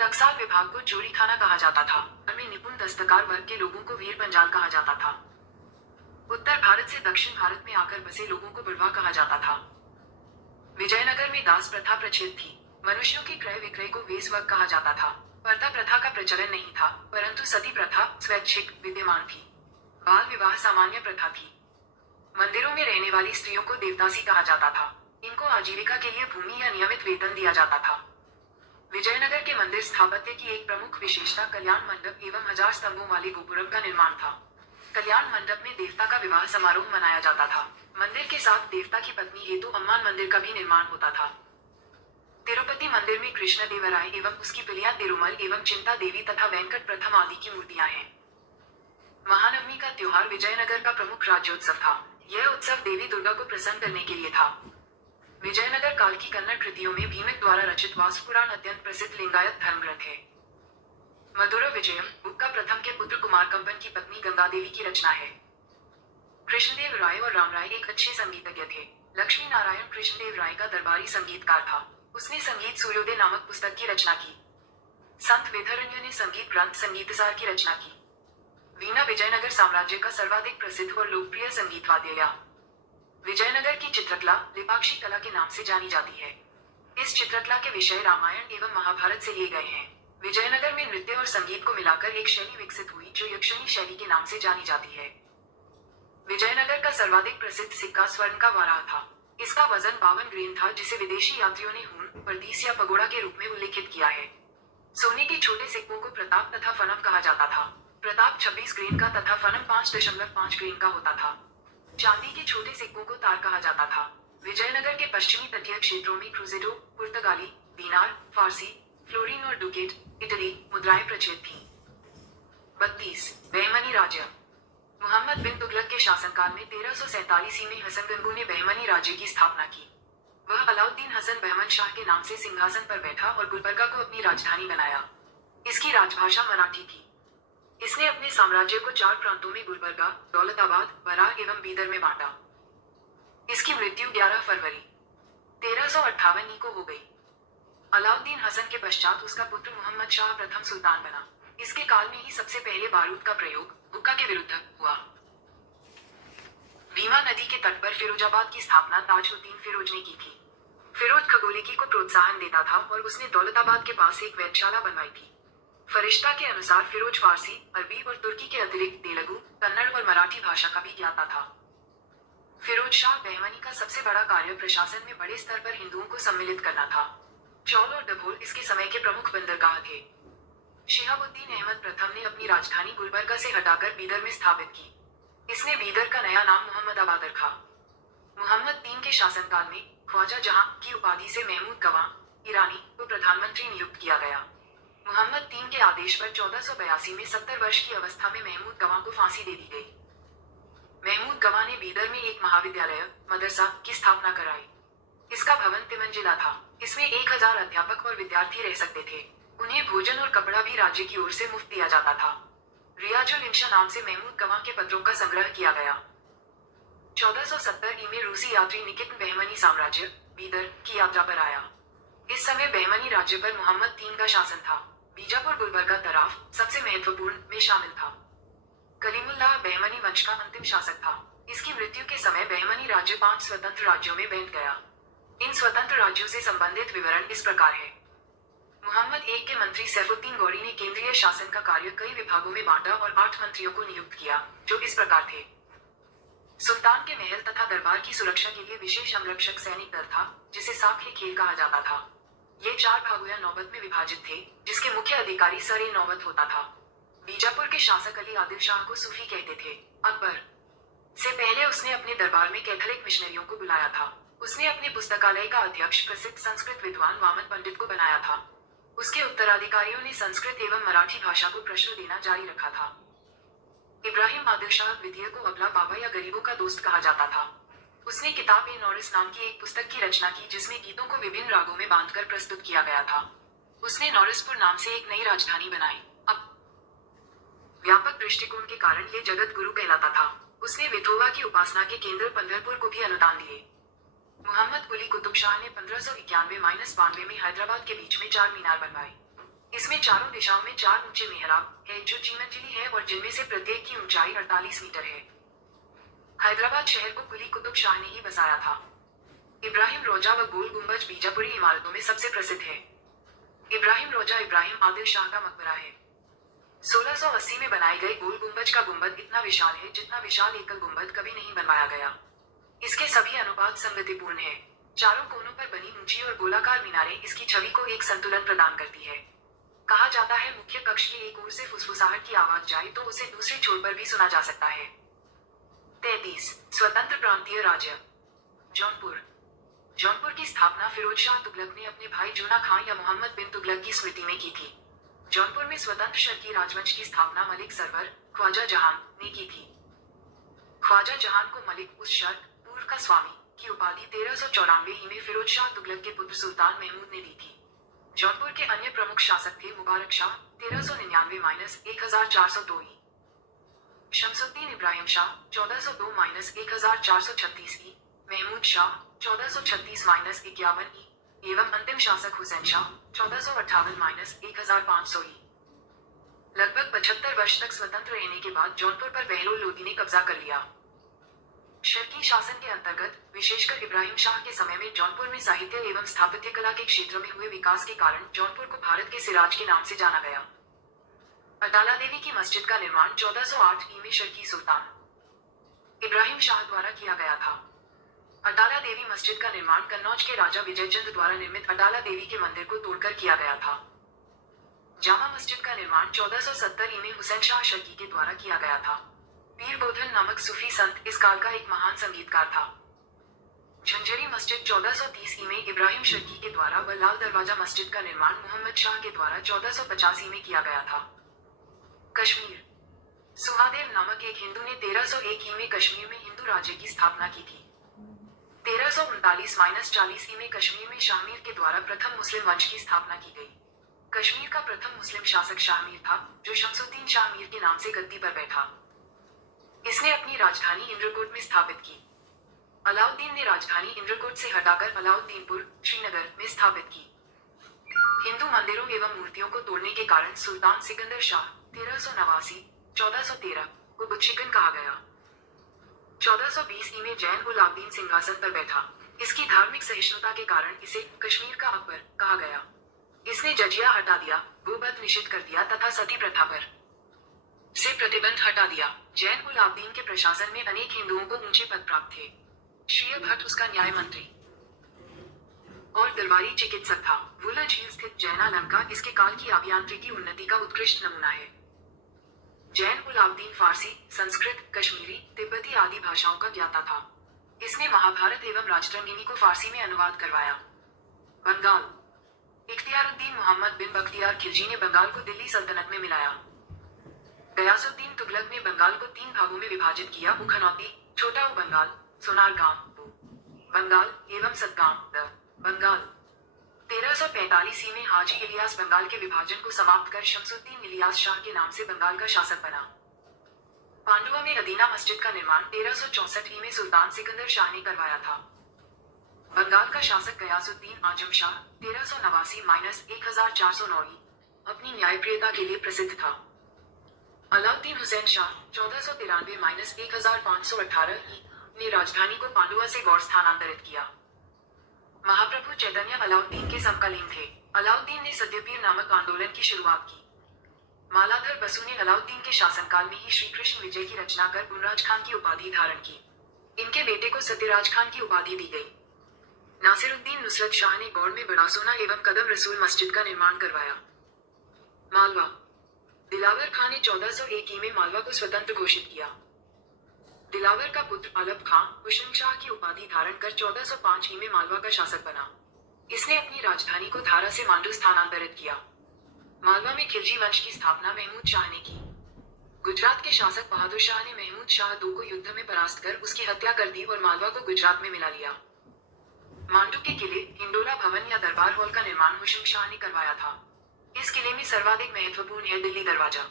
टकसाल विभाग को चोरी खाना कहा जाता था। में निपुण दस्तकार वर्ग के लोगों को वीर पंजाल कहा जाता था। उत्तर भारत से दक्षिण भारत में आकर बसे लोगों को बुढ़वा कहा जाता था। विजयनगर में दास प्रथा प्रचलित थी। मनुष्यों के क्रय विक्रय को वेश्वर्ग कहा जाता था। पर्दा प्रथा का प्रचलन नहीं था, परंतु सती प्रथा स्वैच्छिक विद्यमान थी। बाल विवाह सामान्य प्रथा थी। मंदिरों में रहने वाली स्त्रियों को देवदासी कहा जाता था। इनको आजीविका के लिए भूमि या नियमित वेतन दिया जाता था। विजयनगर के मंदिर स्थापत्य की एक प्रमुख विशेषता कल्याण मंडप एवं 1000 स्तंभों वाले गोपुरम का निर्माण था। कल्याण मंडप में देवता का विवाह समारोह मनाया जाता था। मंदिर के साथ देवता की पत्नी हेतु अम्मान मंदिर का भी निर्माण होता था। तिरुपति मंदिर में कृष्ण देवराय एवं उसकी पिलिया तिरुमल एवं चिंता देवी तथा वेंकट प्रथम आदि की मूर्तियां हैं। महानवमी का त्योहार विजयनगर का प्रमुख राज्योत्सव था। यह उत्सव देवी दुर्गा को प्रसन्न करने के लिए था। विजयनगर काल की कन्नड़ कृतियों में भीमक द्वारा रचित वास्तुपुराण अत्यंत प्रसिद्ध लिंगायत धर्म ग्रंथ है। मधुरा विजयम बुक्का प्रथम के पुत्र कुमार कंपन की पत्नी गंगा देवी की रचना है। कृष्णदेव राय और राम राय एक अच्छे संगीतज्ञ थे। लक्ष्मी नारायण कृष्णदेव राय का दरबारी संगीतकार था। उसने संगीत सूर्योदय नामक पुस्तक की रचना की। संत वेदरण्य ने संगीत ग्रंथ संगीतसार की रचना की। वीणा विजयनगर साम्राज्य का सर्वाधिक प्रसिद्ध और लोकप्रिय संगीत वाद्य। विजयनगर की चित्रकला लिपाक्षी कला के नाम से जानी जाती है। इस चित्रकला के विषय रामायण एवं महाभारत से लिए गए हैं। विजयनगर में नृत्य और संगीत को मिलाकर एक शैली विकसित हुई जो यक्षिणी शैली के नाम से जानी जाती है। विजयनगर का सर्वाधिक प्रसिद्ध सिक्का स्वर्ण का वाराह था। इसका वजन 52 ग्रेन था, जिसे विदेशी यात्रियों ने हून, परदीस या पगोड़ा के रूप में उल्लेखित किया है। सोने के छोटे सिक्कों को प्रताप तथा फनम कहा जाता था। प्रताप 26 ग्रेन का तथा फनम 5.5 ग्रेन का होता था। चांदी के छोटे सिक्कों को तार कहा जाता था। विजयनगर के पश्चिमी तटीय क्षेत्रों में क्रूजेडो, पुर्तगाली, दीनार, फारसी, फ्लोरिन और डुकेट, इटली मुद्राएं प्रचलित थीं। 32 बहमनी राज्य। मोहम्मद बिन तुगलक के शासनकाल में 1347 में हसन गंगू ने बहमनी राज्य की स्थापना की। वह अलाउद्दीन हसन बहमन शाह के नाम से सिंहासन पर बैठा और गुलबर्गा को अपनी राजधानी बनाया। इसकी राजभाषा मराठी थी। इसने अपने साम्राज्य को 4 प्रांतों में गुलबर्गा, दौलताबाद, बराह एवं बीदर में बांटा। इसकी मृत्यु 11 फरवरी 1358 को हो गई। अलाउद्दीन हसन के पश्चात उसका पुत्र मोहम्मद शाह प्रथम सुल्तान बना। इसके काल में ही सबसे पहले बारूद का प्रयोग हुक्का के विरुद्ध हुआ। भीमा नदी के तट पर फिरोजाबाद की स्थापना ताजुद्दीन फिरोज ने की थी। फिरोज खगोलिकी को प्रोत्साहन देता था और उसने दौलताबाद के पास एक वेधशाला बनवाई थी। फरिश्ता के अनुसार फिरोज फारसी, अरबी और तुर्की के अतिरिक्त तेलुगु, कन्नड़ और मराठी भाषा का भी ज्ञाता था। फिरोज शाह बहमनी का सबसे बड़ा कार्य प्रशासन में बड़े स्तर पर हिंदुओं को सम्मिलित करना था। चौल और डभोल इसके समय के प्रमुख बंदरगाह थे। शिहाबुद्दीन अहमद प्रथम ने अपनी राजधानी गुलबर्गा से हटाकर बीदर में स्थापित की। इसने बीदर का नया नाम मुहम्मदाबाद रखा। मुहम्मद तीन के शासनकाल में ख्वाजा जहां की उपाधि से महमूद गवां ईरानी को प्रधानमंत्री नियुक्त किया गया। मुहम्मद तीन के आदेश पर 1482 में 70 वर्ष की अवस्था में महमूद गवां को फांसी दे दी गई। महमूद गवां ने बीदर में एक महाविद्यालय मदरसा की स्थापना कराई। इसका भवन तिमंजिला था। इसमें 1000 अध्यापक और विद्यार्थी रह सकते थे। उन्हें भोजन और कपड़ा भी राज्य की ओर से मुफ्त दिया जाता था। रियाजुल इंशा नाम से महमूद गवां के पत्रों का संग्रह किया गया। 1470 में रूसी यात्री निकित बहमनी साम्राज्य बीदर की यात्रा पर आया। इस समय बहमनी राज्य पर मुहम्मद तीन का शासन था। बीजापुर गुलबर्गा तराफ सबसे महत्वपूर्ण में शामिल था। कलीमुल्लाह बहमनी वंश का अंतिम शासक था। इसकी मृत्यु के समय बहमनी राज्य 5 स्वतंत्र राज्यों में बंट गया। इन स्वतंत्र राज्यों से संबंधित विवरण इस प्रकार है। मुहम्मद एक के मंत्री सैफुद्दीन गौरी ने केंद्रीय शासन का कार्य कई विभागों में बांटा और 8 मंत्रियों को नियुक्त किया, जो इस प्रकार थे। सुल्तान के महल तथा दरबार की सुरक्षा के लिए विशेष अंगरक्षक सैनिक दल था, जिसे साख खेल कहा जाता था। ये 4 भागों या नौबत में विभाजित थे, जिसके मुख्य अधिकारी सर नौबत होता था। बीजापुर के शासक अली आदिल शाह को सूफी कहते थे। अकबर से पहले उसने अपने दरबार में कैथोलिक मिशनरियों को बुलाया था। उसने अपने पुस्तकालय का अध्यक्ष प्रसिद्ध संस्कृत विद्वान वामन पंडित को बनाया था। उसके उत्तराधिकारियों ने संस्कृत एवं मराठी भाषा को प्रश्रय देना जारी रखा था। इब्राहिम आदिल शाह द्वितीय को अबला बाबा या गरीबों का दोस्त कहा जाता था। उसने किताब ए नौरिस नाम की एक पुस्तक की रचना की, जिसमें गीतों को विभिन्न रागों में बांधकर प्रस्तुत किया गया था। उसने नौरिसपुर नाम से एक नई राजधानी बनाई। अब व्यापक दृष्टिकोण के कारण ये जगत गुरु कहलाता था। उसने विठोबा की उपासना के केंद्र पंढरपुर को भी अनुदान दिए। मोहम्मद कुली कुतुब शाह ने 1591-92 में हैदराबाद के बीच में 4 मीनार बनवाए। इसमें चारों दिशाओं में 4 ऊंचे मेहराब है, जो चीमंजिली है और जिनमें से प्रत्येक की ऊंचाई 48 मीटर है। हैदराबाद शहर को कुली कुतुब शाह ने ही बसाया था। इब्राहिम रोजा व गोल गुंबज बीजापुरी इमारतों में सबसे प्रसिद्ध है। इब्राहिम रोजा इब्राहिम आदिल शाह का मकबरा है। 1680 में बनाए गए गोल गुंबज का गुंबद इतना विशाल है जितना विशाल एकल गुंबद कभी नहीं बनवाया गया। इसके सभी अनुपात संगतिपूर्ण है। चारों कोनों पर बनी ऊंची और गोलाकार मीनारें इसकी छवि को एक संतुलन प्रदान करती है। कहा जाता है मुख्य कक्ष की एक ओर से फुसफुसाहट की आवाज जाए तो उसे दूसरे छोर पर भी सुना जा सकता है। 33 स्वतंत्र प्रांतीय राज्य जौनपुर। जौनपुर की स्थापना फिरोज शाह तुगलक ने अपने भाई जूना खां या मोहम्मद बिन तुगलक की स्मृति में की थी। जौनपुर में स्वतंत्र शर्की राजवंश की स्थापना मलिक सरवर ख्वाजा जहान ने की थी। ख्वाजा जहान को मलिक उस शर्क पूर्व का स्वामी की उपाधि 1394 में फिरोज शाह तुगलक के पुत्र सुल्तान महमूद ने दी थी। जौनपुर के अन्य प्रमुख शासक थे मुबारक शाह 1399-1402 ई, शमसुद्दीन इब्राहिम शाह 1402-1436 ई, महमूद शाह 1436-51 ई एवं अंतिम शासक हुसैन शाह 1458-1500 ई। लगभग 75 वर्ष तक स्वतंत्र रहने के बाद जौनपुर पर बहलोल लोदी ने कब्जा कर लिया। शर्की शासन के अंतर्गत विशेषकर इब्राहिम शाह के समय में जौनपुर में साहित्य एवं स्थापत्य कला के क्षेत्र में हुए विकास के कारण जौनपुर को भारत के सिराज के नाम से जाना गया। अटाला देवी की मस्जिद का निर्माण 1408 ई में शर्की सुल्तान इब्राहिम शाह द्वारा किया गया था। अटाला देवी मस्जिद का निर्माण कन्नौज के राजा विजयचंद द्वारा निर्मित अटाला देवी के मंदिर को तोड़कर किया गया था। जामा मस्जिद का निर्माण 1470 ई में हुसैन शाह शर्की के द्वारा किया गया था। पीर बोधन नामक सूफी संत इस काल का एक महान संगीतकार था। झंझरी मस्जिद 1430 ई में इब्राहिम शर्की के द्वारा व लाल दरवाजा मस्जिद का निर्माण मोहम्मद शाह के द्वारा 1450 ई में किया गया था। कश्मीर। सुहादेव नामक एक हिंदू ने 1301 ई में कश्मीर में हिंदू राज्य की स्थापना की थी। 1339-40 ई में कश्मीर में शाहमीर के द्वारा प्रथम मुस्लिम वंश की स्थापना की गई। कश्मीर का प्रथम मुस्लिम शासक शाहमीर था, जो शमसुद्दीन शाहमीर के नाम से गद्दी पर बैठा। इसने अपनी राजधानी इंद्रकोट में स्थापित की। अलाउद्दीन ने राजधानी इंद्रकोट से हटाकर अलाउद्दीनपुर श्रीनगर में स्थापित की। हिंदू मंदिरों एवं मूर्तियों को तोड़ने के कारण सुल्तान सिकंदर शाह 1389-1413 को बुतशिकन कहा गया। 1420 ई में जैन उल आबदीन सिंहासन पर बैठा। इसकी धार्मिक सहिष्णुता के कारण इसे कश्मीर का अकबर कहा गया। इसने जजिया हटा दिया, गोवध निषिद्ध कर दिया तथा सती प्रथा पर से प्रतिबंध हटा दिया। जैन उल आबदीन के प्रशासन में अनेक हिंदुओं को ऊंचे पद प्राप्त थे। श्रीय भट्ट उसका न्याय मंत्री और दरबारी चिकित्सक था। वुला झील स्थित जैनालंका इसके काल की अभियांत्रिकी उन्नति का उत्कृष्ट नमूना है। जैन उलाउद्दीन फारसी, संस्कृत, कश्मीरी, तिब्बती आदि भाषाओं का ज्ञाता था। इसने महाभारत एवं राजतरंगिणी को फारसी में अनुवाद करवाया। बंगाल। इख्तियारुद्दीन मोहम्मद बिन बख्तियार खिलजी ने बंगाल को दिल्ली सल्तनत में मिलाया। गयासुद्दीन तुगलक ने बंगाल को 3 भागों में विभाजित किया: मुखनौती, छोटा बंगाल, सोनारगांव बंगाल एवं सतगांव बंगाल। 1345 में हाजी इलियास बंगाल के विभाजन को समाप्त कर शमसुद्दीन इलियास शाह के नाम से बंगाल का शासक बना। पांडुआ में अदीना मस्जिद का निर्माण 1364 में सुल्तान सिकंदर शाह ने करवाया था। बंगाल का शासक गयासुद्दीन आजम शाह 1389-1409 अपनी न्यायप्रियता के लिए प्रसिद्ध था। अलाउद्दीन हुसैन शाह 1493-1518 ने राजधानी को पांडुआ से गौड़ स्थानांतरित किया। महाप्रभु चैतन्य अलाउद्दीन के समकालीन थे। अलाउद्दीन ने सत्यपीर नामक आंदोलन की शुरुआत की। मालाधर बसु ने अलाउद्दीन के शासनकाल में ही श्री कृष्ण विजय की रचना कर गुनराज खान की उपाधि धारण की। इनके बेटे को सत्यराज खान की उपाधि दी गई। नासिरुद्दीन नुसरत शाह ने गौड़ में बड़ा सोना एवं कदम रसूल मस्जिद का निर्माण करवाया। मालवा। दिलावर खान ने 1401 में मालवा को स्वतंत्र घोषित किया। दिलावर का पुत्र अलप खां हुशंग शाह की उपाधि धारण कर 1405 में मालवा का शासक बना। इसने अपनी राजधानी को धारा से मांडू स्थानांतरित किया। मालवा में खिलजी वंश की स्थापना महमूद शाह ने की। गुजरात के शासक बहादुर शाह ने महमूद शाह II को युद्ध में परास्त कर उसकी हत्या कर दी और मालवा को गुजरात में मिला लिया। मांडू के किले हिंडोला भवन या दरबार हॉल का निर्माण हुशंग शाह ने करवाया था। इस किले में सर्वाधिक महत्वपूर्ण है दिल्ली दरवाजा।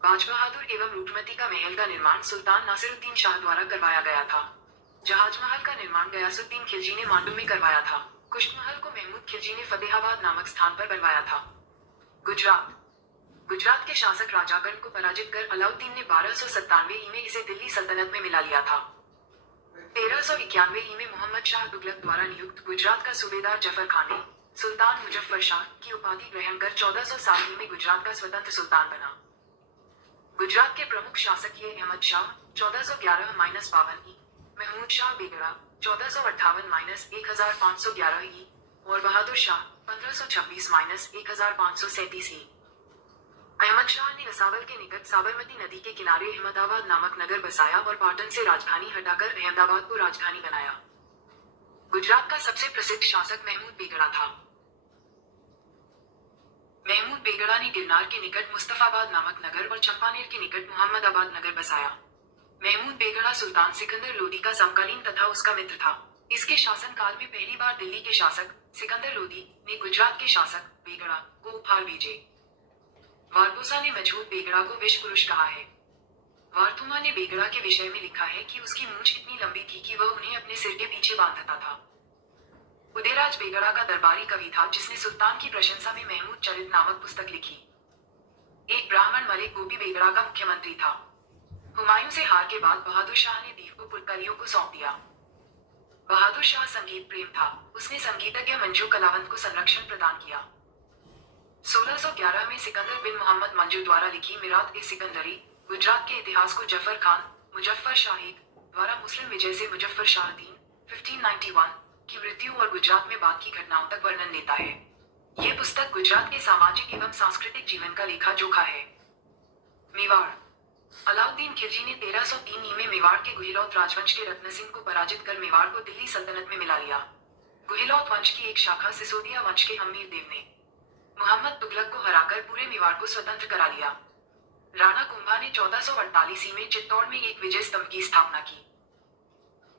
बाज बहादुर एवं रूपमती का महल का निर्माण सुल्तान नासिरुद्दीन शाह द्वारा करवाया गया था। जहाज महल का निर्माण गयासुद्दीन खिलजी ने मांडू में करवाया था। कुश्त महल को महमूद खिलजी ने फतेहाबाद नामक स्थान पर बनवाया था। गुजरात। गुजरात के शासक राजागण को पराजित कर अलाउद्दीन ने 1297 में इसे दिल्ली सल्तनत में मिला लिया था। 1391 में मोहम्मद शाह तुगलक द्वारा नियुक्त गुजरात का सूबेदार जफर खान ने सुल्तान मुजफ्फर शाह की उपाधि ग्रहण कर 1407 में गुजरात का स्वतंत्र सुल्तान बना। गुजरात के प्रमुख शासक ये अहमद शाह 1411-52 महमूद शाह बेगड़ा 1458-1511 और बहादुर शाह 1526-1537। अहमद शाह ने असावल के निकट साबरमती नदी के किनारे अहमदाबाद नामक नगर बसाया और पाटन से राजधानी हटाकर अहमदाबाद को राजधानी बनाया। गुजरात का सबसे प्रसिद्ध शासक महमूद बेगड़ा था। महमूद बेगड़ा ने गिरनार के निकट मुस्तफाबाद नामक नगर और चंपानेर के निकट मुहम्मदाबाद नगर बसाया। महमूद बेगड़ा सुल्तान सिकंदर लोदी का समकालीन तथा उसका मित्र था। इसके शासनकाल में पहली बार दिल्ली के शासक सिकंदर लोदी ने गुजरात के शासक बेगड़ा को उपहार भेजे। वारबोसा ने मजहूद बेगड़ा को विश्व पुरुष कहा है। वार्थुमा ने बेगड़ा के विषय में लिखा है कि उसकी मूंछ इतनी लंबी थी कि वह उन्हें अपने सिर के पीछे बांधता था। उदयराज बेगड़ा का दरबारी कवि था जिसने सुल्तान की प्रशंसा में महमूद चरित नामक पुस्तक लिखी। एक ब्राह्मण मलिक गोपी बेगड़ा का मुख्यमंत्री था। हुमायूं से हार के बाद बहादुर शाह ने दीव को पुरकारियों को सौंप दिया। बहादुर शाह संगीत प्रेम था। उसने संगीतज्ञ मंजू कलावंत को संरक्षण प्रदान किया। 1611 में सिकंदर बिन मोहम्मद मंजू द्वारा लिखी मिरात ए सिकंदरी गुजरात के इतिहास को जफर खान मुजफ्फर शाहिद द्वारा मुस्लिम विजय से मुजफ्फर शाहदीन 1591 की मृत्यु और गुजरात में बाद की घटनाओं तक वर्णन देता है। ये पुस्तक गुजरात के सामाजिक एवं सांस्कृतिक जीवन का लेखा जोखा है। मेवाड़। अलाउद्दीन खिलजी ने 1303 में मेवाड़ के गुहिलौत राजवंश के रत्न सिंह को पराजित कर मेवाड़ को दिल्ली सल्तनत में मिला लिया। गुहिलौत वंश की एक शाखा सिसोदिया वंश के हमीर देव ने मोहम्मद तुगलक को हराकर पूरे मेवाड़ को स्वतंत्र करा लिया। राणा कुंभा ने 1448 में चित्तौड़ में एक विजय स्तंभ की स्थापना की।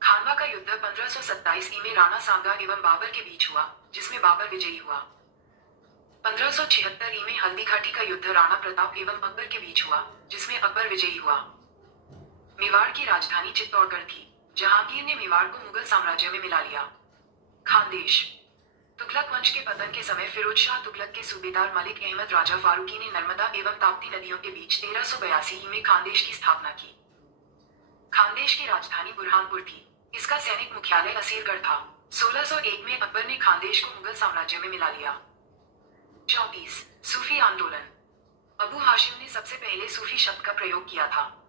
खानवा का युद्ध 1527 में राणा सांगा एवं बाबर के बीच हुआ, जिसमें बाबर विजयी हुआ। 1576 में हल्दी घाटी का युद्ध राणा प्रताप एवं अकबर के बीच हुआ, जिसमें अकबर विजयी हुआ। मेवाड़ की राजधानी चित्तौड़गढ़ थी। जहांगीर ने मेवाड़ को मुगल साम्राज्य में मिला लिया। खानदेश। तुगलक वंश के पतन के समय फिरोज शाह तुगलक के सूबेदार मलिक अहमद राजा फारूकी ने नर्मदा एवं ताप्ती नदियों के बीच 1382 में खानदेश की स्थापना की। खानदेश की राजधानी बुरहानपुर थी। इसका सैनिक मुख्यालय असीरगढ़ था। 1601 में अकबर ने खानदेश को मुगल साम्राज्य में मिला लिया। 34 सूफी आंदोलन। अबू हाशिम ने सबसे पहले सूफी शब्द का प्रयोग किया था।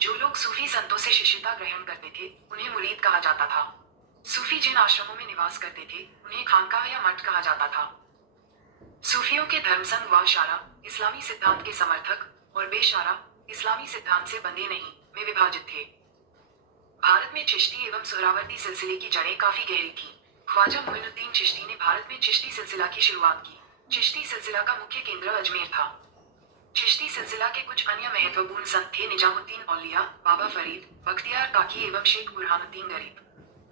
जो लोग सूफी संतों से शिष्यता ग्रहण करते थे उन्हें मुरीद कहा जाता था। सूफी जिन आश्रमों में निवास करते थे उन्हें खानकाह या मठ कहा जाता था। सूफियों के धर्मसंघ व शारा इस्लामी सिद्धांत के समर्थक और बेशारा इस्लामी सिद्धांत से बंधे नहीं में विभाजित थे। भारत में चिश्ती एवं सुहरावर्दी सिलसिले की जड़ें काफी गहरी थीं। ख्वाजा मोइनुद्दीन चिश्ती ने भारत में चिश्ती सिलसिला की शुरुआत की। चिश्ती सिलसिला का मुख्य केंद्र अजमेर था। चिश्ती सिलसिला के कुछ अन्य महत्वपूर्ण संत थे निजामुद्दीन औलिया, बाबा फरीद, बख्तियार काकी एवं शेख बुरहानुद्दीन गरीब।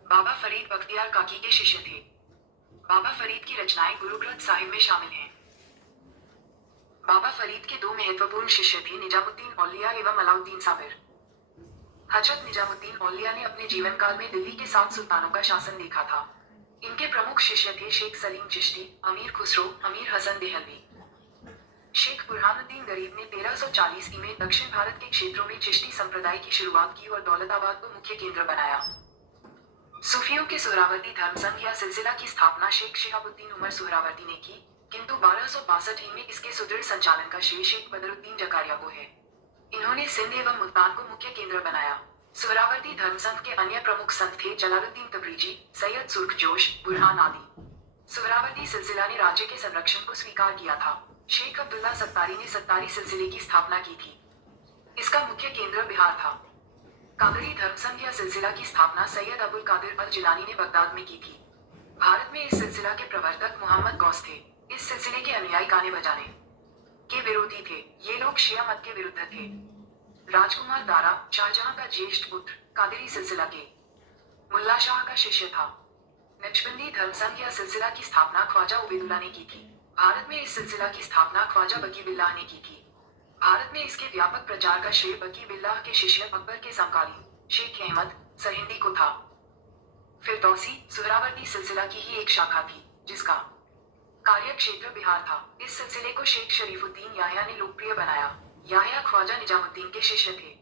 बाबा फरीद बख्तियार काकी के शिष्य थे। बाबा फरीद की रचनाएं गुरु ग्रंथ साहिब में शामिल हैं। बाबा फरीद के दो महत्वपूर्ण शिष्य थे निजामुद्दीन औलिया एवं अलाउद्दीन साबिर। हजरत निजामुद्दीन औलिया ने अपने जीवन काल में दिल्ली के 7 सुल्तानों का शासन देखा था। इनके प्रमुख शिष्य थे शेख सलीम चिश्ती, अमीर खुसरो, अमीर हसन देहलवी। शेख बुरहानुद्दीन गरीब ने 1340 में दक्षिण भारत के क्षेत्रों में चिश्ती संप्रदाय की शुरुआत की और दौलताबाद को मुख्य केंद्र बनाया। सूफियों के सुहरावर्दी धर्मसंघ या सिलसिला की स्थापना शेख शिहाबुद्दीन उमर सुहरावर्दी ने की, किंतु 1262 में इसके सुदृढ़ संचालन का श्रेय शेख बदरुद्दीन जकारिया को है। इन्होंने सिंध एवं मुल्तान को मुख्य केंद्र बनाया। सुहरावर्दी धर्मसंघ के अन्य प्रमुख संत थे जलालुद्दीन तबरीजी, सैयद सुर्खजोश, बुरहान आदि। सुहरावर्दी सिलसिला ने राज्य के संरक्षण को स्वीकार किया था। शेख अब्दुल्ला सत्तारी ने सत्तारी सिलसिले की स्थापना की थी। इसका मुख्य केंद्र बिहार था। कादरी धर्मसंघ या सिलसिला की स्थापना सैयद अबुल कादिर अल जिलानी ने बगदाद में की थी। भारत में इस सिलसिला के प्रवर्तक मोहम्मद गौस थे। इस सिलसिले के अनुयायी गाने बजाने के विरोधी थे। ये लोग शिया मत के विरुद्ध थे। राजकुमार दारा शाहजहां का ज्येष्ठ पुत्र कादरी सिलसिला के मुल्ला शाह का शिष्य था। नक्शबंदी धर्मसंघ या सिलसिला की स्थापना ख्वाजा उबैदुल्लाह ने की थी। भारत में इस सिलसिला की स्थापना ख्वाजा बकी बिल्लाह ने की थी। भारत में इसके व्यापक प्रचार का श्रेय बकी बिल्लाह के शिष्य अकबर के समकालीन शेख अहमद सरहिंदी को था। फिरदौसी सुहरावर्दी सिलसिला की ही एक शाखा थी जिसका कार्य क्षेत्र बिहार था। इस सिलसिले को शेख शरीफुद्दीन याह्या ने लोकप्रिय बनाया। याह्या ख्वाजा निजामुद्दीन के शिष्य थे।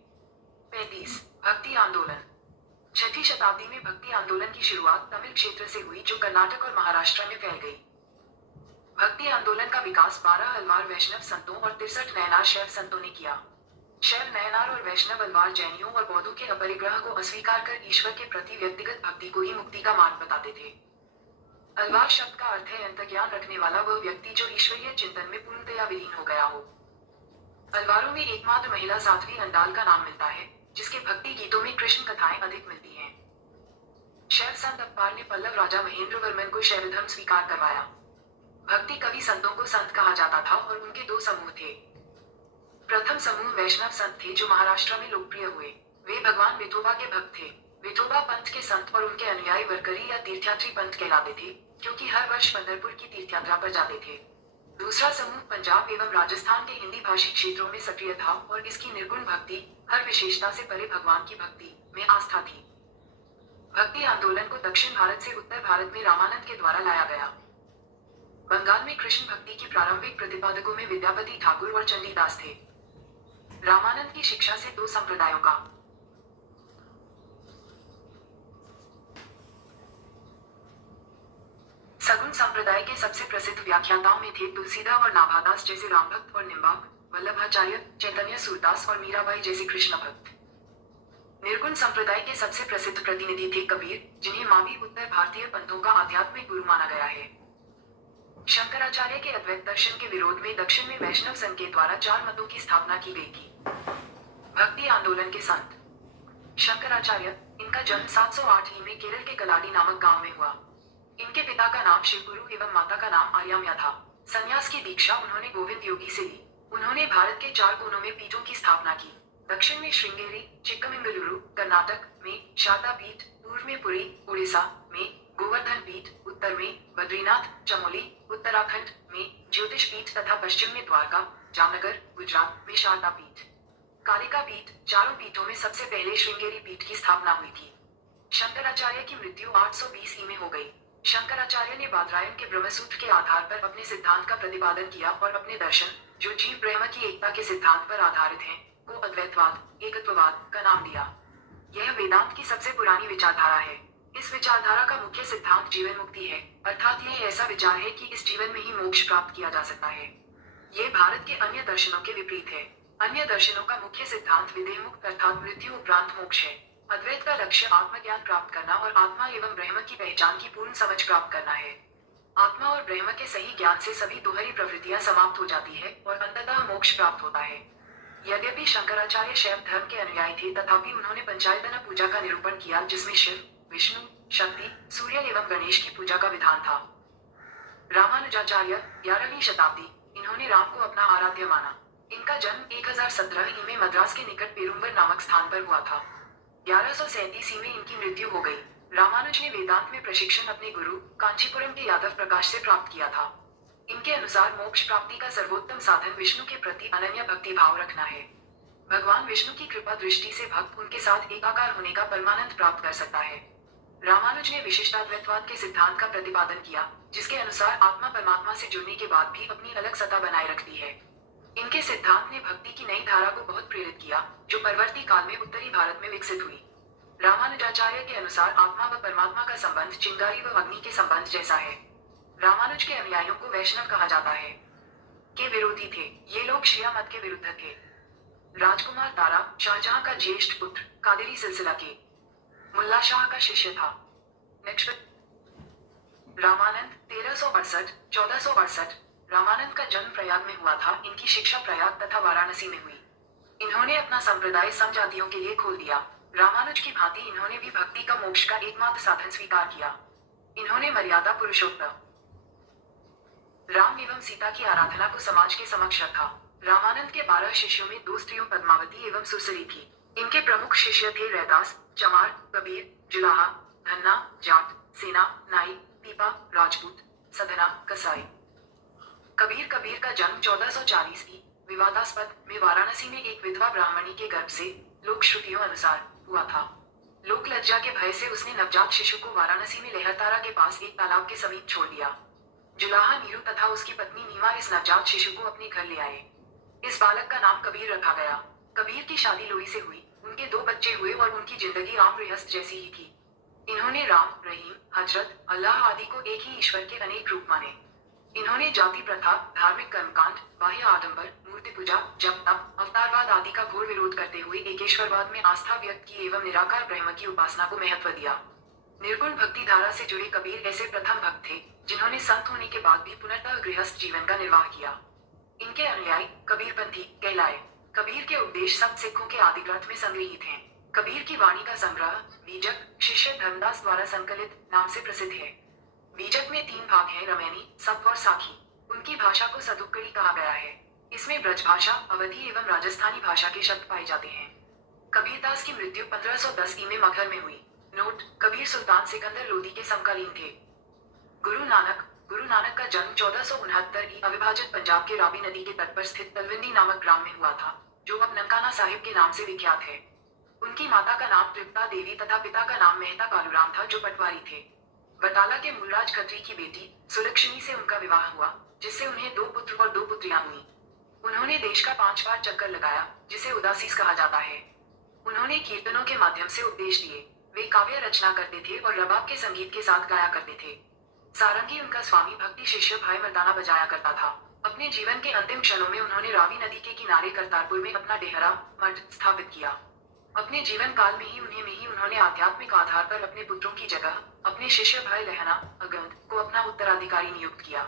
35 भक्ति आंदोलन। 6ठी शताब्दी में भक्ति आंदोलन की शुरुआत तमिल क्षेत्र से हुई जो कर्नाटक और महाराष्ट्र में फैल गई। भक्ति आंदोलन का विकास 12 अलवार वैष्णव संतों और 63 नयनार शैव संतों ने किया। शैव नयनार और वैष्णव अलवार जैनियों और बौद्धों के अपरिग्रह को अस्वीकार कर ईश्वर के प्रति व्यक्तिगत भक्ति को ही मुक्ति का मार्ग बताते थे। अलवार शब्द का अर्थ है अंतर्ज्ञान रखने वाला वह व्यक्ति जो ईश्वरीय चिंतन में पूर्णतया विलीन हो गया हो। अलवारों में एकमात्र महिला साध्वी अंडाल का नाम मिलता है, जिसके भक्ति गीतों में कृष्ण कथाएं अधिक मिलती हैं। शैव संत अप्पार ने पल्लव राजा महेंद्र वर्मन को शैव धर्म स्वीकार करवाया। भक्ति कवि संतों को संत कहा जाता था और उनके दो समूह थे। प्रथम समूह वैष्णव संत थे जो महाराष्ट्र में लोकप्रिय हुए। वे भगवान विठोबा के भक्त थे। विठोबा पंथ के संत और उनके अनुयायी वरकरी या तीर्थयात्री पंथ कहलाते थे, क्योंकि हर वर्ष पंढरपुर की तीर्थयात्रा पर जाते थे। दूसरा समूह पंजाब एवं राजस्थान के हिंदी भाषी क्षेत्रों में सक्रिय था और इसकी निर्गुण भक्ति, हर विशेषता से परे भगवान की भक्ति में आस्था थी। भक्ति आंदोलन को दक्षिण भारत से उत्तर भारत में रामानंद के द्वारा लाया गया। बंगाल में कृष्ण भक्ति की प्रारंभिक प्रतिपादकों में विद्यापति ठाकुर और चंडीदास थे। रामानंद की शिक्षा से दो संप्रदायों का सगुन संप्रदाय के सबसे प्रसिद्ध व्याख्याताओं में थे तुलसीदास और नाभादास जैसे रामभक्त और निम्बाक, वल्लभाचार्य, चैतन्य सूरदास और मीराबाई जैसे कृष्ण भक्त। निर्गुण संप्रदाय के सबसे प्रसिद्ध प्रतिनिधि थे कबीर, जिन्हें मावी उत्तर भारतीय पंथों का आध्यात्मिक गुरु माना गया है। शंकराचार्य के अद्वैत दर्शन के विरोध में दक्षिण में वैष्णव संघ के द्वारा 4 मतों की स्थापना की गई थी। भक्ति आंदोलन के संत शंकराचार्य, इनका जन्म 708 में केरल के कलाडी नामक गांव में हुआ। इनके पिता का नाम शिवगुरु एवं माता का नाम आर्याम्या था। संन्यास की दीक्षा उन्होंने गोविंद योगी से ली। उन्होंने भारत के 4 कोनों में पीठों की स्थापना की। दक्षिण में श्रृंगेरी, चिक्कमंगलुरु, कर्नाटक में शारदा पीठ, पूर्व में पुरी, उड़ीसा में गोवर्धन पीठ, उत्तर में बद्रीनाथ, चमोली, उत्तराखंड में ज्योतिष पीठ तथा पश्चिम में द्वारका, जामनगर, गुजरात में शारदा पीठ। कालिका पीठ। चारों पीठों में सबसे पहले श्रृंगेरी पीठ की स्थापना हुई थी। शंकराचार्य की मृत्यु 820 में हो गई। शंकराचार्य ने बादरायण के ब्रह्मसूत्र के आधार पर अपने सिद्धांत का प्रतिपादन किया और अपने दर्शन, जो जीव ब्रह्म की एकता के सिद्धांत पर आधारित हैं, को अद्वैतवाद, एकत्ववाद का नाम दिया। यह वेदांत की सबसे पुरानी विचारधारा है। इस विचारधारा का मुख्य सिद्धांत जीवन मुक्ति है, अर्थात यह ऐसा विचार है कि इस जीवन में ही मोक्ष प्राप्त किया जा सकता है। यह भारत के अन्य दर्शनों के विपरीत है। अन्य दर्शनों का मुख्य सिद्धांत विदेह मुक्त अर्थात मृत्यु उपरांत मोक्ष है। अद्वैत का लक्ष्य आत्मज्ञान प्राप्त करना और आत्मा एवं ब्रह्म की पहचान की पूर्ण समझ प्राप्त करना है। आत्मा और ब्रह्म के सही ज्ञान से सभी दोहरी प्रवृत्तियां समाप्त हो जाती है और अंततः मोक्ष प्राप्त होता है। यद्यपि शंकराचार्य शैव धर्म के अनुयायी थे, तथापि उन्होंने पंचायतन पूजा का निरूपण किया, जिसमें शिव, विष्णु, शक्ति, सूर्य एवं गणेश की पूजा का विधान था। रामानुजाचार्य 11वीं शताब्दी, इन्होंने राम को अपना आराध्य माना। इनका जन्म 1017 ई में मद्रास के निकट पेरुम्बर नामक स्थान पर हुआ था। 1137 ई में इनकी मृत्यु हो गई। रामानुज ने वेदांत में प्रशिक्षण अपने गुरु कांचीपुरम के यादव प्रकाश से प्राप्त किया था। इनके अनुसार मोक्ष प्राप्ति का सर्वोत्तम साधन विष्णु के प्रति अनन्य भक्ति भाव रखना है। भगवान विष्णु की कृपा दृष्टि से भक्त उनके साथ एकाकार होने का परमानंद प्राप्त कर सकता है। रामानुज ने विशिष्टाद्वैतवाद के सिद्धांत का प्रतिपादन किया, जिसके अनुसार आत्मा परमात्मा से जुड़ने के बाद भी अपनी अलग सत्ता बनाए रखती है। इनके सिद्धांत ने भक्ति की नई धारा को बहुत प्रेरित किया, जो परवर्ती काल में उत्तरी भारत में विकसित हुई। रामानुजाचार्य के अनुसार आत्मा व परमात्मा का संबंध चिंगारी व अग्नि के संबंध जैसा है। रामानुज के अनुयायियों को वैष्णव कहा जाता है। के विरोधी थे। ये लोग शिया मत के विरुद्ध थे। राजकुमार दारा शाहजहां का ज्येष्ठ पुत्र, कादिरी सिलसिला के मुल्ला शाह का शिष्य था। नेक्स्ट, रामानंद 1368-1468। रामानंद का जन्म प्रयाग में हुआ था। इनकी शिक्षा प्रयाग तथा वाराणसी में हुई। इन्होंने अपना संप्रदाय समजातियों के लिए खोल दिया। रामानुज की भांति इन्होंने भी भक्ति का मोक्ष का एकमात्र साधन स्वीकार किया। इन्होंने मर्यादा पुरुषोत्तम राम एवं सीता की आराधना को समाज के समक्ष रखा। रामानंद के 12 शिष्यों में 2 स्त्रियों पद्मावती एवं सुसरी थी। इनके प्रमुख शिष्य थे रैदास, चमार, कबीर, जुलाहा, धन्ना, जाट, सेना, नाई, पीपा, राजपूत, सधना, कसाई। कबीर का जन्म 1440 ई विवादास्पद में वाराणसी में एक विधवा ब्राह्मणी के गर्भ से, लोक श्रुतियों अनुसार, हुआ था। लोक लज्जा के भय से उसने नवजात शिशु को वाराणसी में लहरतारा के पास एक तालाब के समीप छोड़ दिया। जुलाहा नीरू तथा उसकी पत्नी नीमा इस नवजात शिशु को अपने घर ले आए। इस बालक का नाम कबीर रखा गया। कबीर की शादी लोई से हुई। उनके 2 बच्चे हुए और उनकी जिंदगी आम गृहस्थ जैसी ही थी। इन्होंने राम, रहीम, हजरत, अल्लाह आदि को एक ही ईश्वर के अनेक रूप माने। इन्होंने जाति प्रथा, धार्मिक कर्मकांड, बाह्य आडंबर, मूर्ति पूजा, जप तप, अवतारवाद आदि का घोर विरोध करते हुए एकेश्वरवाद में आस्था व्यक्त की एवं निराकार ब्रह्म की उपासना को महत्व दिया। निर्गुण भक्ति धारा से जुड़े कबीर ऐसे प्रथम भक्त थे, जिन्होंने संत होने के बाद भी पुनर्तः गृहस्थ जीवन का निर्वाह किया। इनके अनुयायी कबीरपंथी कहलाए। कबीर के उपदेश सब सिखों के आदि ग्रंथ में संग्रहित हैं। कबीर की वाणी का संग्रह बीजक शिष्य धर्मदास द्वारा संकलित नाम से प्रसिद्ध है। बीजक में 3 भाग हैं, रमैनी, सप्त और साखी। उनकी भाषा को सदुक्कड़ी कहा गया है। इसमें ब्रज भाषा, अवधी एवं राजस्थानी भाषा के शब्द पाए जाते हैं। कबीरदास की मृत्यु 1510 ई में मगहर में हुई। नोट: कबीर सुल्तान सिकंदर लोदी के समकालीन थे। गुरु नानक का जन्म 1469 ई अविभाजित पंजाब के रावी नदी के तट पर स्थित तलविंदी नामक ग्राम में हुआ था, जो अब ननकाना साहिब के नाम से विख्यात है। उनकी माता का नाम तृप्ता देवी तथा पिता का नाम मेहता कालूराम था, जो पटवारी थे। बटाला के मूलराज खत्री की बेटी सुलक्षणी से उनका विवाह हुआ, जिससे उन्हें 2 पुत्र और 2 पुत्रियां हुई। उन्होंने देश का 5 बार चक्कर लगाया, जिसे उदासीस कहा जाता है। उन्होंने कीर्तनों के माध्यम से उपदेश दिए। वे काव्य रचना करते थे और रबाब के संगीत के साथ गाया करते थे। सारंगी उनका स्वामी भक्ति शिष्य भाई मर्दाना बजाया करता था। अपने जीवन के अंतिम क्षणों में उन्होंने रावी नदी के किनारे करतारपुर में अपना डेहरा मठ स्थापित किया। अपने जीवन काल में ही उन्होंने आध्यात्मिक आधार पर अपने पुत्रों की जगह अपने शिष्य भाई लहना अगंद को अपना उत्तराधिकारी नियुक्त किया।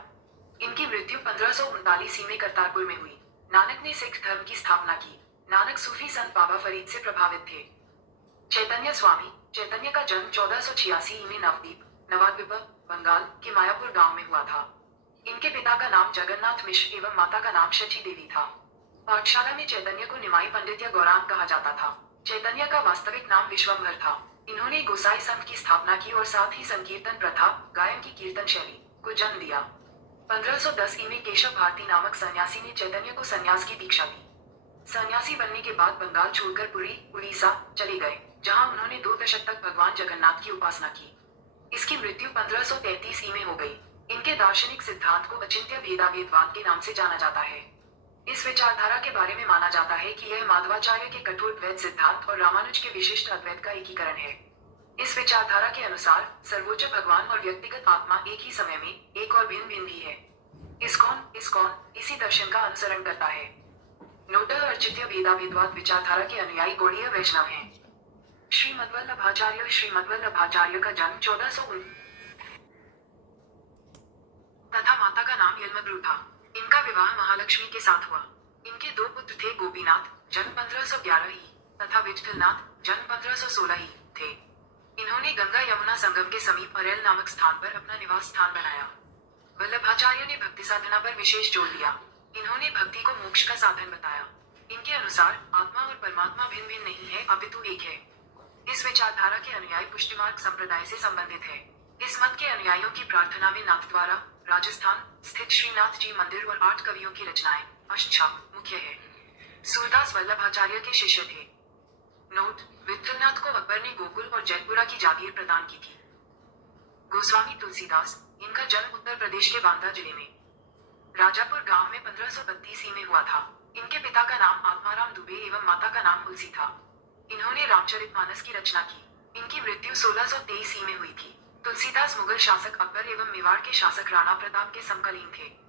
इनकी मृत्यु 1539 ई में करतारपुर में हुई। नानक ने सिख धर्म की स्थापना की। नानक सूफी संत बाबा फरीद से प्रभावित थे। चैतन्य का जन्म 1486 ई में नवाद्वीप, बंगाल के मायापुर गांव में हुआ था। इनके पिता का नाम जगन्नाथ मिश्र एवं माता का नाम शची देवी था। पाठशाला में चैतन्य को निमाई पंडित या गौरांग कहा जाता था। चैतन्य का वास्तविक नाम विश्वम्भर था। इन्होंने गोसाई संघ की स्थापना की और साथ ही संकीर्तन प्रथा, गायन की कीर्तन शैली को जन्म दिया। 1510 ई में केशव भारती नामक सन्यासी ने चैतन्य को सन्यास की दीक्षा दी। सन्यासी बनने के बाद बंगाल छोड़कर पुरी, उड़ीसा चले गए, जहां उन्होंने 2 दशक तक भगवान जगन्नाथ की उपासना की। इसकी मृत्यु 1533 ई में हो गई। इनके दार्शनिक सिद्धांत को अचिंत्य भेदाभेदवाद के नाम से जाना जाता है। इस विचारधारा के बारे में माना जाता है कि यह माधवाचार्य के कठोर द्वैत सिद्धांत और रामानुज के विशिष्ट अद्वैत का एकीकरण है। इस विचारधारा के अनुसार सर्वोच्च भगवान और व्यक्तिगत आत्मा एक ही समय में एक और भिन्न भिन्न भी है। इस्कॉन इसी दर्शन का अनुसरण करता है। नोटः अर्चित्य वेदावेद्वाद विचारधारा के अनुयायी गौड़ीय वैष्णव हैं। श्रीमद्वल्लभाचार्य का जन्म 1400 तथा माता का नाम यलमद्रु था। इनका विवाह महालक्ष्मी के साथ हुआ। इनके दो पुत्र थे, गोपीनाथ जन्म 1511 ही तथा विठलनाथ जन्म 1516 ही थे। इन्होंने गंगा यमुना संगम के समीप अरेल नामक स्थान पर अपना निवास स्थान बनाया। वल्लभाचार्य ने भक्ति साधना पर विशेष जोर दिया। इन्होंने भक्ति को मोक्ष का साधन बताया। इनके अनुसार आत्मा और परमात्मा भिन्न भिन्न नहीं है, अपितु एक है। इस विचारधारा के अनुयायी पुष्टिमार्ग संप्रदाय से संबंधित है। इस मत के अनुयायियों की प्रार्थना में नाथद्वारा राजस्थान स्थित श्रीनाथ जी मंदिर और 8 कवियों की रचनाएं अष्टछाप मुख्य है। सूरदास वल्लभाचार्य के शिष्य थे। नोट: विठलनाथ को अकबर ने गोकुल और जयपुरा की जागीर प्रदान की थी। गोस्वामी तुलसीदास, इनका जन्म उत्तर प्रदेश के बांदा जिले में राजापुर गांव में 1532 में हुआ था। इनके पिता का नाम आत्माराम दुबे एवं माता का नाम तुलसी था। इन्होंने रामचरितमानस की रचना की। इनकी मृत्यु 1623 में हुई थी। तुलसीदास मुगल शासक अकबर एवं मेवाड़ के शासक राणा प्रताप के समकालीन थे।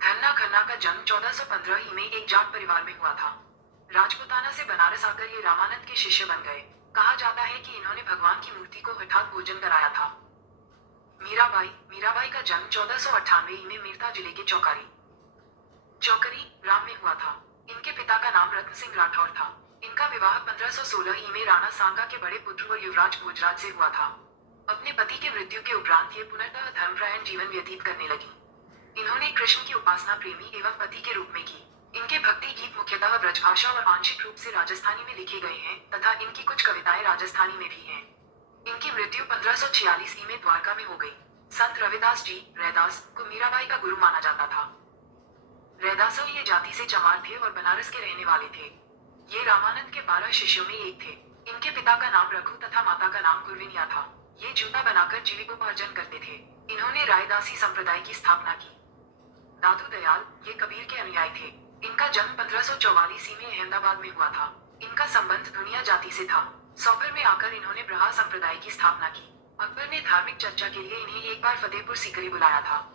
धन्ना खन्ना का जन्म 1415 में एक जाट परिवार में हुआ था। राजपुताना से बनारस आकर ये रामानंद के शिष्य बन गए। कहा जाता है कि इन्होंने भगवान की मूर्ति को हठात भोजन कराया था। मीराबाई का जन्म 1498 में मीरता जिले के चौकरी राम में हुआ था। इनके पिता का नाम रत्न सिंह राठौर था। इनका विवाह 1516 में राणा सांगा के बड़े पुत्र और युवराज भोजराज से हुआ था। अपने पति के मृत्यु के उपरांत ये पुनर्तः धर्मपरायण जीवन व्यतीत करने लगी। इन्होंने कृष्ण की उपासना प्रेमी एवं पति के रूप में की। इनके भक्ति गीत मुख्यतः ब्रजभाषा और आंशिक रूप से राजस्थानी में लिखे गए हैं तथा इनकी कुछ कविताएं राजस्थानी में भी हैं। इनकी मृत्यु 1546 में द्वारका में हो गई। संत रविदास जी रैदास को मीराबाई का गुरु माना जाता था। रैदासों ये जाति से चमार थे और बनारस के रहने वाले थे। ये रामानंद के 12 शिष्यों में एक थे। इनके पिता का नाम रघु तथा माता का नाम कुरविनिया था। ये जूता बनाकर जीविकोपार्जन करते थे। इन्होंने रायदासी संप्रदाय की स्थापना की। दादू दयाल ये कबीर के अनुयायी थे। इनका जन्म 1544 में अहमदाबाद में हुआ था। इनका संबंध दुनिया जाति से था। सौगर में आकर इन्होंने ब्रहा संप्रदाय की स्थापना की। अकबर ने धार्मिक चर्चा के लिए इन्हें एक बार फतेहपुर सीकरी बुलाया था।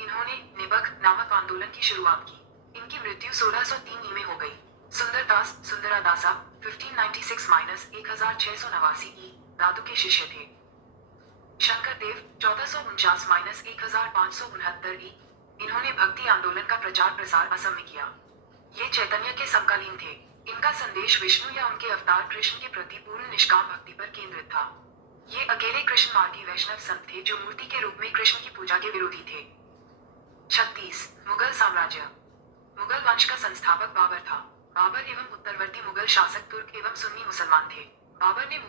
इन्होंने निबक नामक आंदोलन की शुरुआत की। इनकी मृत्यु 1603 में हो गई। सुंदरदास सुंदरादासा 1596-1689 दादू के शिष्य थे। शंकरदेव 1449-1569 इन्होंने भक्ति आंदोलन का प्रचार प्रसार असम में किया। ये चैतन्य के समकालीन थे। इनका संदेश विष्णु या उनके अवतार कृष्ण के प्रति पूर्ण निष्काम भक्ति पर केंद्रित था। ये अकेले कृष्ण मार्गी वैष्णव संत थे जो मूर्ति के रूप में कृष्ण की पूजा के विरोधी थे। 36 मुगल साम्राज्य। मुगल वंश का संस्थापक बाबर था। बाबर एवं उत्तरवर्ती मुगल शासक तुर्क एवं सुन्नी मुसलमान थे। बाबर ने